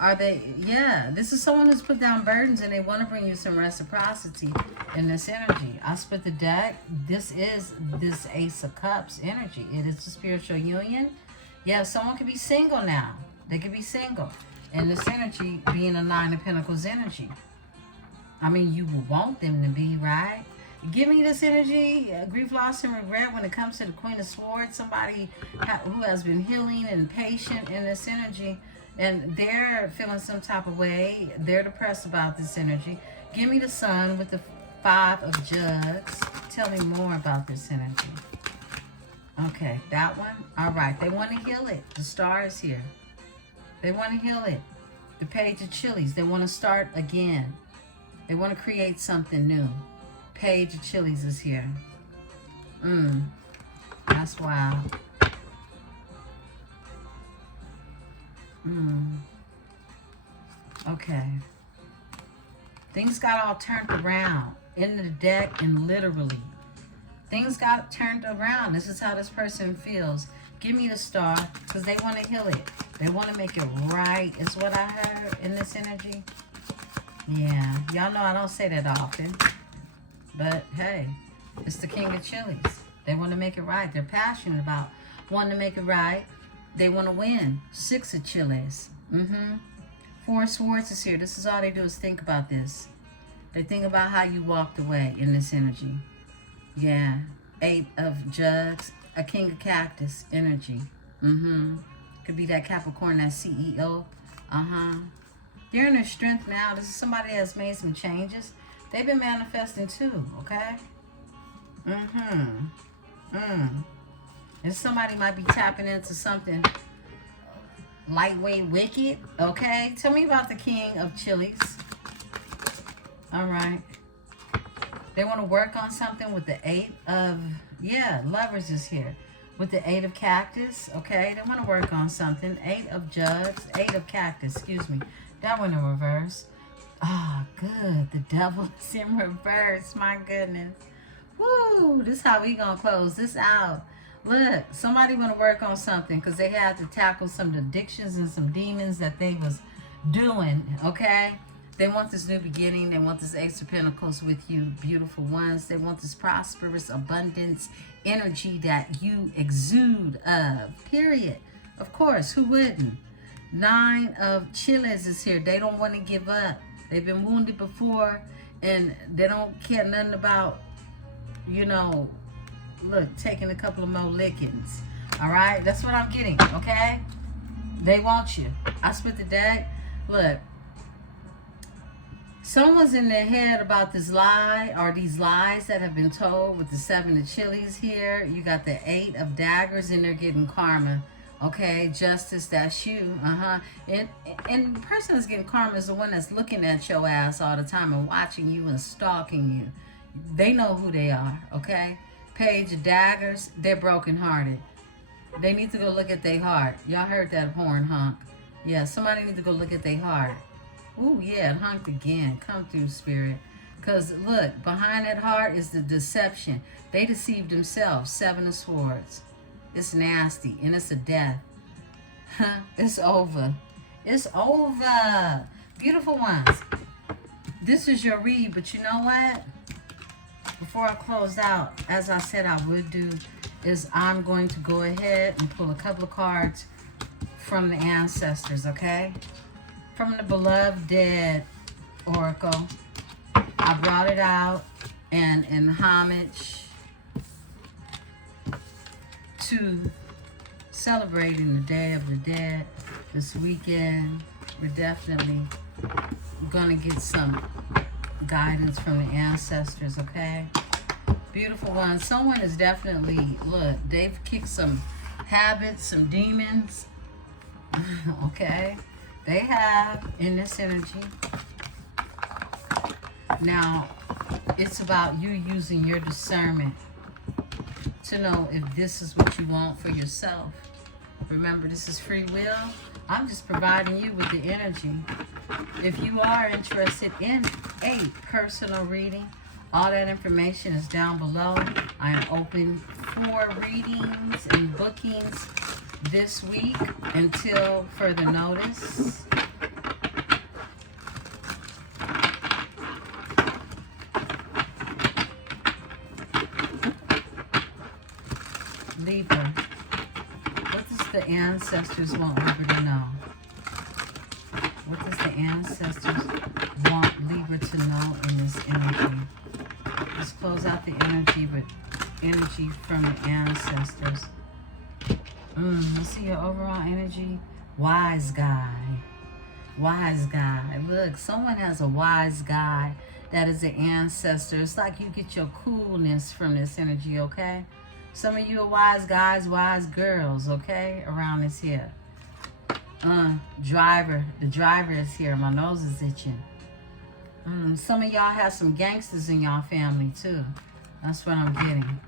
Are they? Yeah, this is someone who's put down burdens and they want to bring you some reciprocity in this energy. I split the deck. This is this Ace of Cups energy. It is a spiritual union. Yeah, someone could be single now. They could be single. And this energy being a 9 of Pentacles energy. I mean, you would want them to be, right? Give me this energy, grief, loss, and regret when it comes to the Queen of Swords. Somebody who has been healing and patient in this energy. And they're feeling some type of way. They're depressed about this energy. Give me the Sun with the 5 of Jugs. Tell me more about this energy. Okay, that one. All right, they want to heal it. The Star is here. They want to heal it. The Page of Chilies. They want to start again. They want to create something new. Page of Chilies is here. That's wild. Okay. Things got all turned around in the deck and literally. Things got turned around. This is how this person feels. Give me the Star because they want to heal it. They want to make it right is what I heard in this energy. Yeah. Y'all know I don't say that often. But hey, it's the King of Chilies. They want to make it right. They're passionate about wanting to make it right. They want to win. 6 of Chilies. 4 of Swords is here. This is all they do is think about this. They think about how you walked away in this energy. Yeah. 8 of Jugs. A King of Cactus energy. Could be that Capricorn, that CEO. They're in their strength now. This is somebody that has made some changes. They've been manifesting too, okay? And somebody might be tapping into something lightweight wicked, okay? Tell me about the King of Chilies. All right. They want to work on something with the 8 of, Lovers is here. With the 8 of Cactus, okay? They want to work on something. 8 of Jugs, 8 of Cactus, excuse me. That went in reverse. Ah, good. The Devil is in reverse. My goodness. Woo, this is how we gonna close this out. Look, somebody want to work on something because they had to tackle some addictions and some demons that they was doing, okay? They want this new beginning. They want this Ace of Pentacles with you, beautiful ones. They want this prosperous abundance energy that you exude of, period. Of course, who wouldn't? 9 of Chilies is here. They don't want to give up. They've been wounded before, and they don't care nothing about, look, taking a couple of more lickings. All right? That's what I'm getting, okay? They want you. I split the deck. Look, Someone's in their head about this lie or these lies that have been told with the 7 of chilies here. You got the 8 of daggers and they're getting karma. Okay, justice, that's you. And the person that's getting karma is the one that's looking at your ass all the time and watching you and stalking you. They know who they are, okay? Page of daggers, they're brokenhearted. They need to go look at their heart. Y'all heard that horn honk. Yeah, somebody need to go look at their heart. Ooh, yeah, it honked again. Come through, spirit. Because, look, behind that heart is the deception. They deceived themselves. 7 of swords. It's nasty, and it's a death. It's over. It's over. Beautiful ones. This is your read, but you know what? Before I close out, as I said I would do, is I'm going to go ahead and pull a couple of cards from the ancestors, okay? From the beloved dead oracle. I brought it out and in homage to celebrating the Day of the Dead this weekend. We're definitely gonna get some guidance from the ancestors, okay? Beautiful one. Someone is definitely, look, they've kicked some habits, some demons, okay? They have in this energy. Now, it's about you using your discernment to know if this is what you want for yourself. Remember, this is free will. I'm just providing you with the energy. If you are interested in a personal reading, all that information is down below. I am open for readings and bookings this week until further notice. Libra, what does the ancestors want Libra to know? What does the ancestors want Libra to know in this energy? Let's close out the energy with energy from the ancestors. Let's see your overall energy. Wise guy. Wise guy. Look, someone has a wise guy that is an ancestor. It's like you get your coolness from this energy, okay? Some of you are wise guys, wise girls, okay? Around this here. Driver. The driver is here. My nose is itching. Some of y'all have some gangsters in y'all family, too. That's what I'm getting.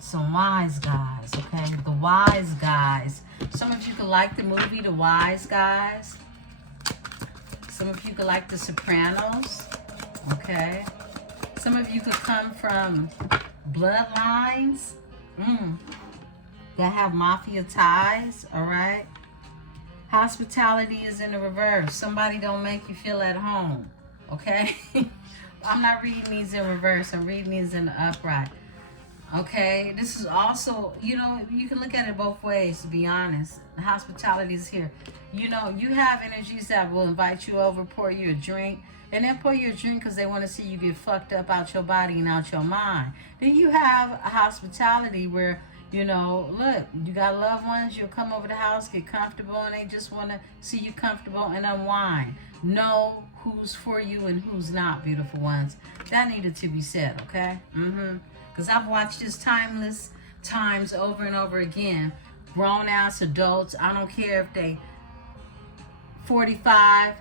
Some wise guys, okay? The wise guys. Some of you could like the movie The Wise Guys. Some of you could like The Sopranos, okay? Some of you could come from bloodlines that have mafia ties, all right? Hospitality is in the reverse. Somebody don't make you feel at home, okay? I'm not reading these in reverse. I'm reading these in the upright. Okay, this is also, you know, you can look at it both ways, to be honest. The hospitality is here. You know, you have energies that will invite you over, pour you a drink, and then pour you a drink because they want to see you get fucked up out your body and out your mind. Then you have a hospitality where, you know, look, you got loved ones, you'll come over the house, get comfortable, and they just want to see you comfortable and unwind. Know who's for you and who's not, beautiful ones. That needed to be said, okay? Because I've watched this timeless times over and over again. Grown-ass adults, I don't care if they 45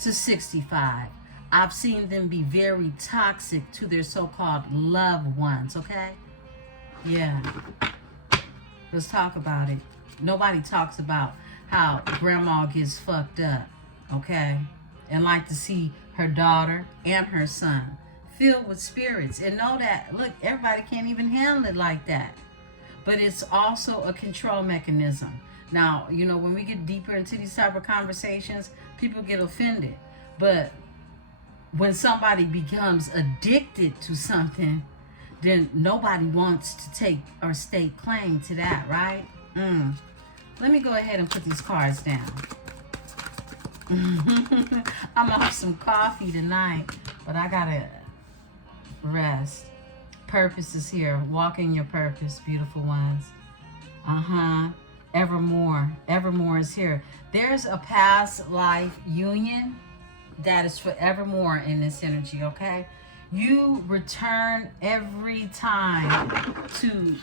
to 65. I've seen them be very toxic to their so-called loved ones, okay? Yeah. Let's talk about it. Nobody talks about how grandma gets fucked up, okay? And like to see her daughter and her son filled with spirits, and know that, look, everybody can't even handle it like that. But it's also a control mechanism. Now, you know, when we get deeper into these type of conversations, people get offended. But when somebody becomes addicted to something, then nobody wants to take or stake claim to that, right? Let me go ahead and put these cards down. I'm off some coffee tonight, but I gotta rest. Purpose is here. Walk in your purpose, beautiful ones. Evermore. Evermore is here. There's a past life union that is forevermore in this energy, okay? You return every time to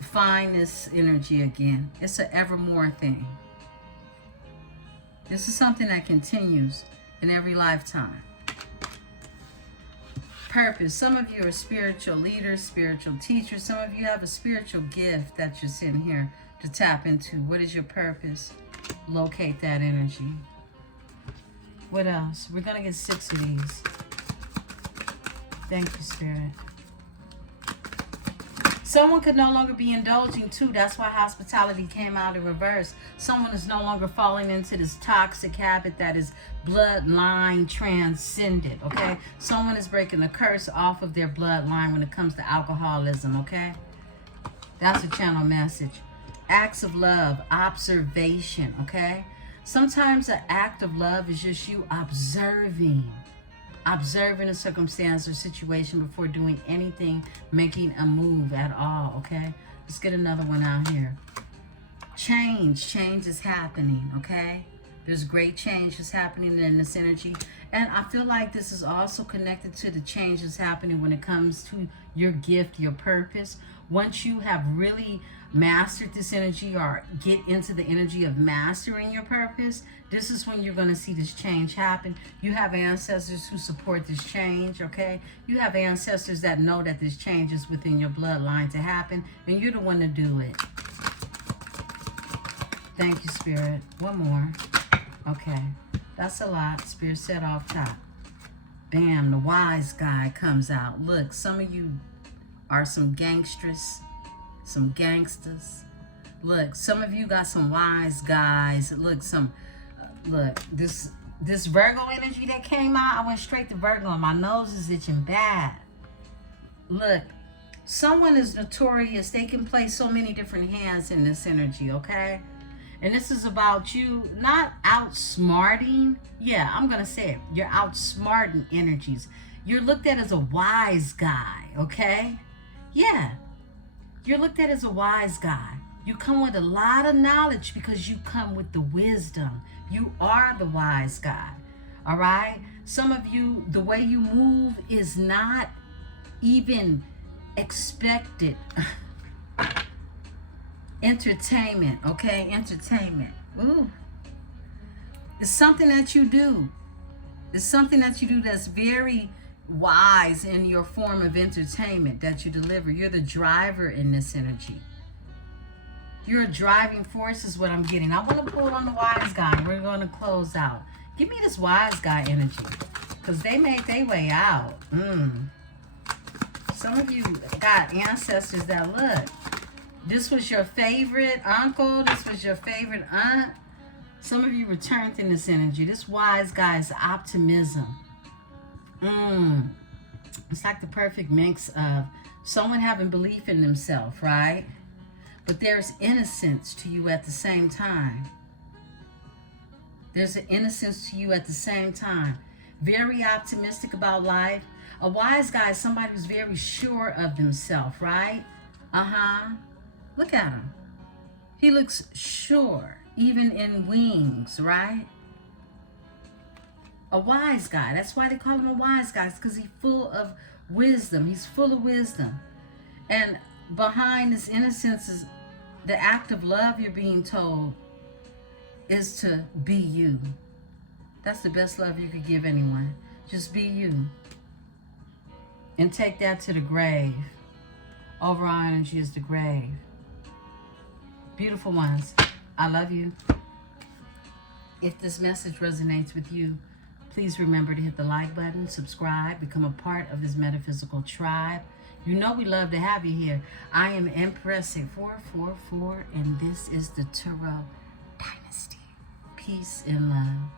find this energy again. It's an evermore thing. This is something that continues in every lifetime. Purpose. Some of you are spiritual leaders, spiritual teachers. Some of you have a spiritual gift that you're sitting here to tap into. What is your purpose? Locate that energy. What else? We're going to get 6 of these. Thank you, Spirit. Someone could no longer be indulging too. That's why hospitality came out in reverse. Someone is no longer falling into this toxic habit that is bloodline transcended, okay? Someone is breaking the curse off of their bloodline when it comes to alcoholism, okay? That's a channel message. Acts of love, observation, okay? Sometimes an act of love is just you observing a circumstance or situation before doing anything, making a move at all, okay? Let's get another one out here. Change is happening, okay? There's great change that's happening in this energy. And I feel like this is also connected to the change that's happening when it comes to your gift, your purpose. Once you have really mastered this energy or get into the energy of mastering your purpose, this is when you're going to see this change happen. You have ancestors who support this change, okay? You have ancestors that know that this change is within your bloodline to happen, and you're the one to do it. Thank you, Spirit. One more. Okay. That's a lot. Spirit said off top. Bam, the wise guy comes out. Look, some of you are some gangsters. Some gangsters. Look, some of you got some wise guys. Look, this Virgo energy that came out, I went straight to Virgo and my nose is itching bad. Look, someone is notorious. They can play so many different hands in this energy, okay? And this is about you not outsmarting. Yeah, I'm going to say it. You're outsmarting energies. You're looked at as a wise guy, okay? Yeah. You're looked at as a wise guy. You come with a lot of knowledge because you come with the wisdom. You are the wise guy. All right? Some of you, the way you move is not even expected. Entertainment, okay? Entertainment. Ooh. It's something that you do. It's something that you do that's very wise in your form of entertainment that you deliver. You're the driver in this energy. You're a driving force is what I'm getting. I want to pull on the wise guy. We're going to close out. Give me this wise guy energy because they made their way out. Some of you got ancestors that look. This was your favorite uncle. This was your favorite aunt. Some of you returned in this energy. This wise guy is optimism. It's like the perfect mix of someone having belief in themselves, right? But there's innocence to you at the same time. There's an innocence to you at the same time. Very optimistic about life. A wise guy is somebody who's very sure of themselves, right? Look at him. He looks sure, even in wings, right? A wise guy. That's why they call him a wise guy. It's because he's full of wisdom. He's full of wisdom. And behind this innocence is the act of love you're being told is to be you. That's the best love you could give anyone. Just be you. And take that to the grave. Overall energy is the grave. Beautiful ones, I love you. If this message resonates with you, please remember to hit the like button, subscribe, become a part of this metaphysical tribe. You know we love to have you here. I am Emperesse 444, and this is the Tarot Dynasty. Peace and love.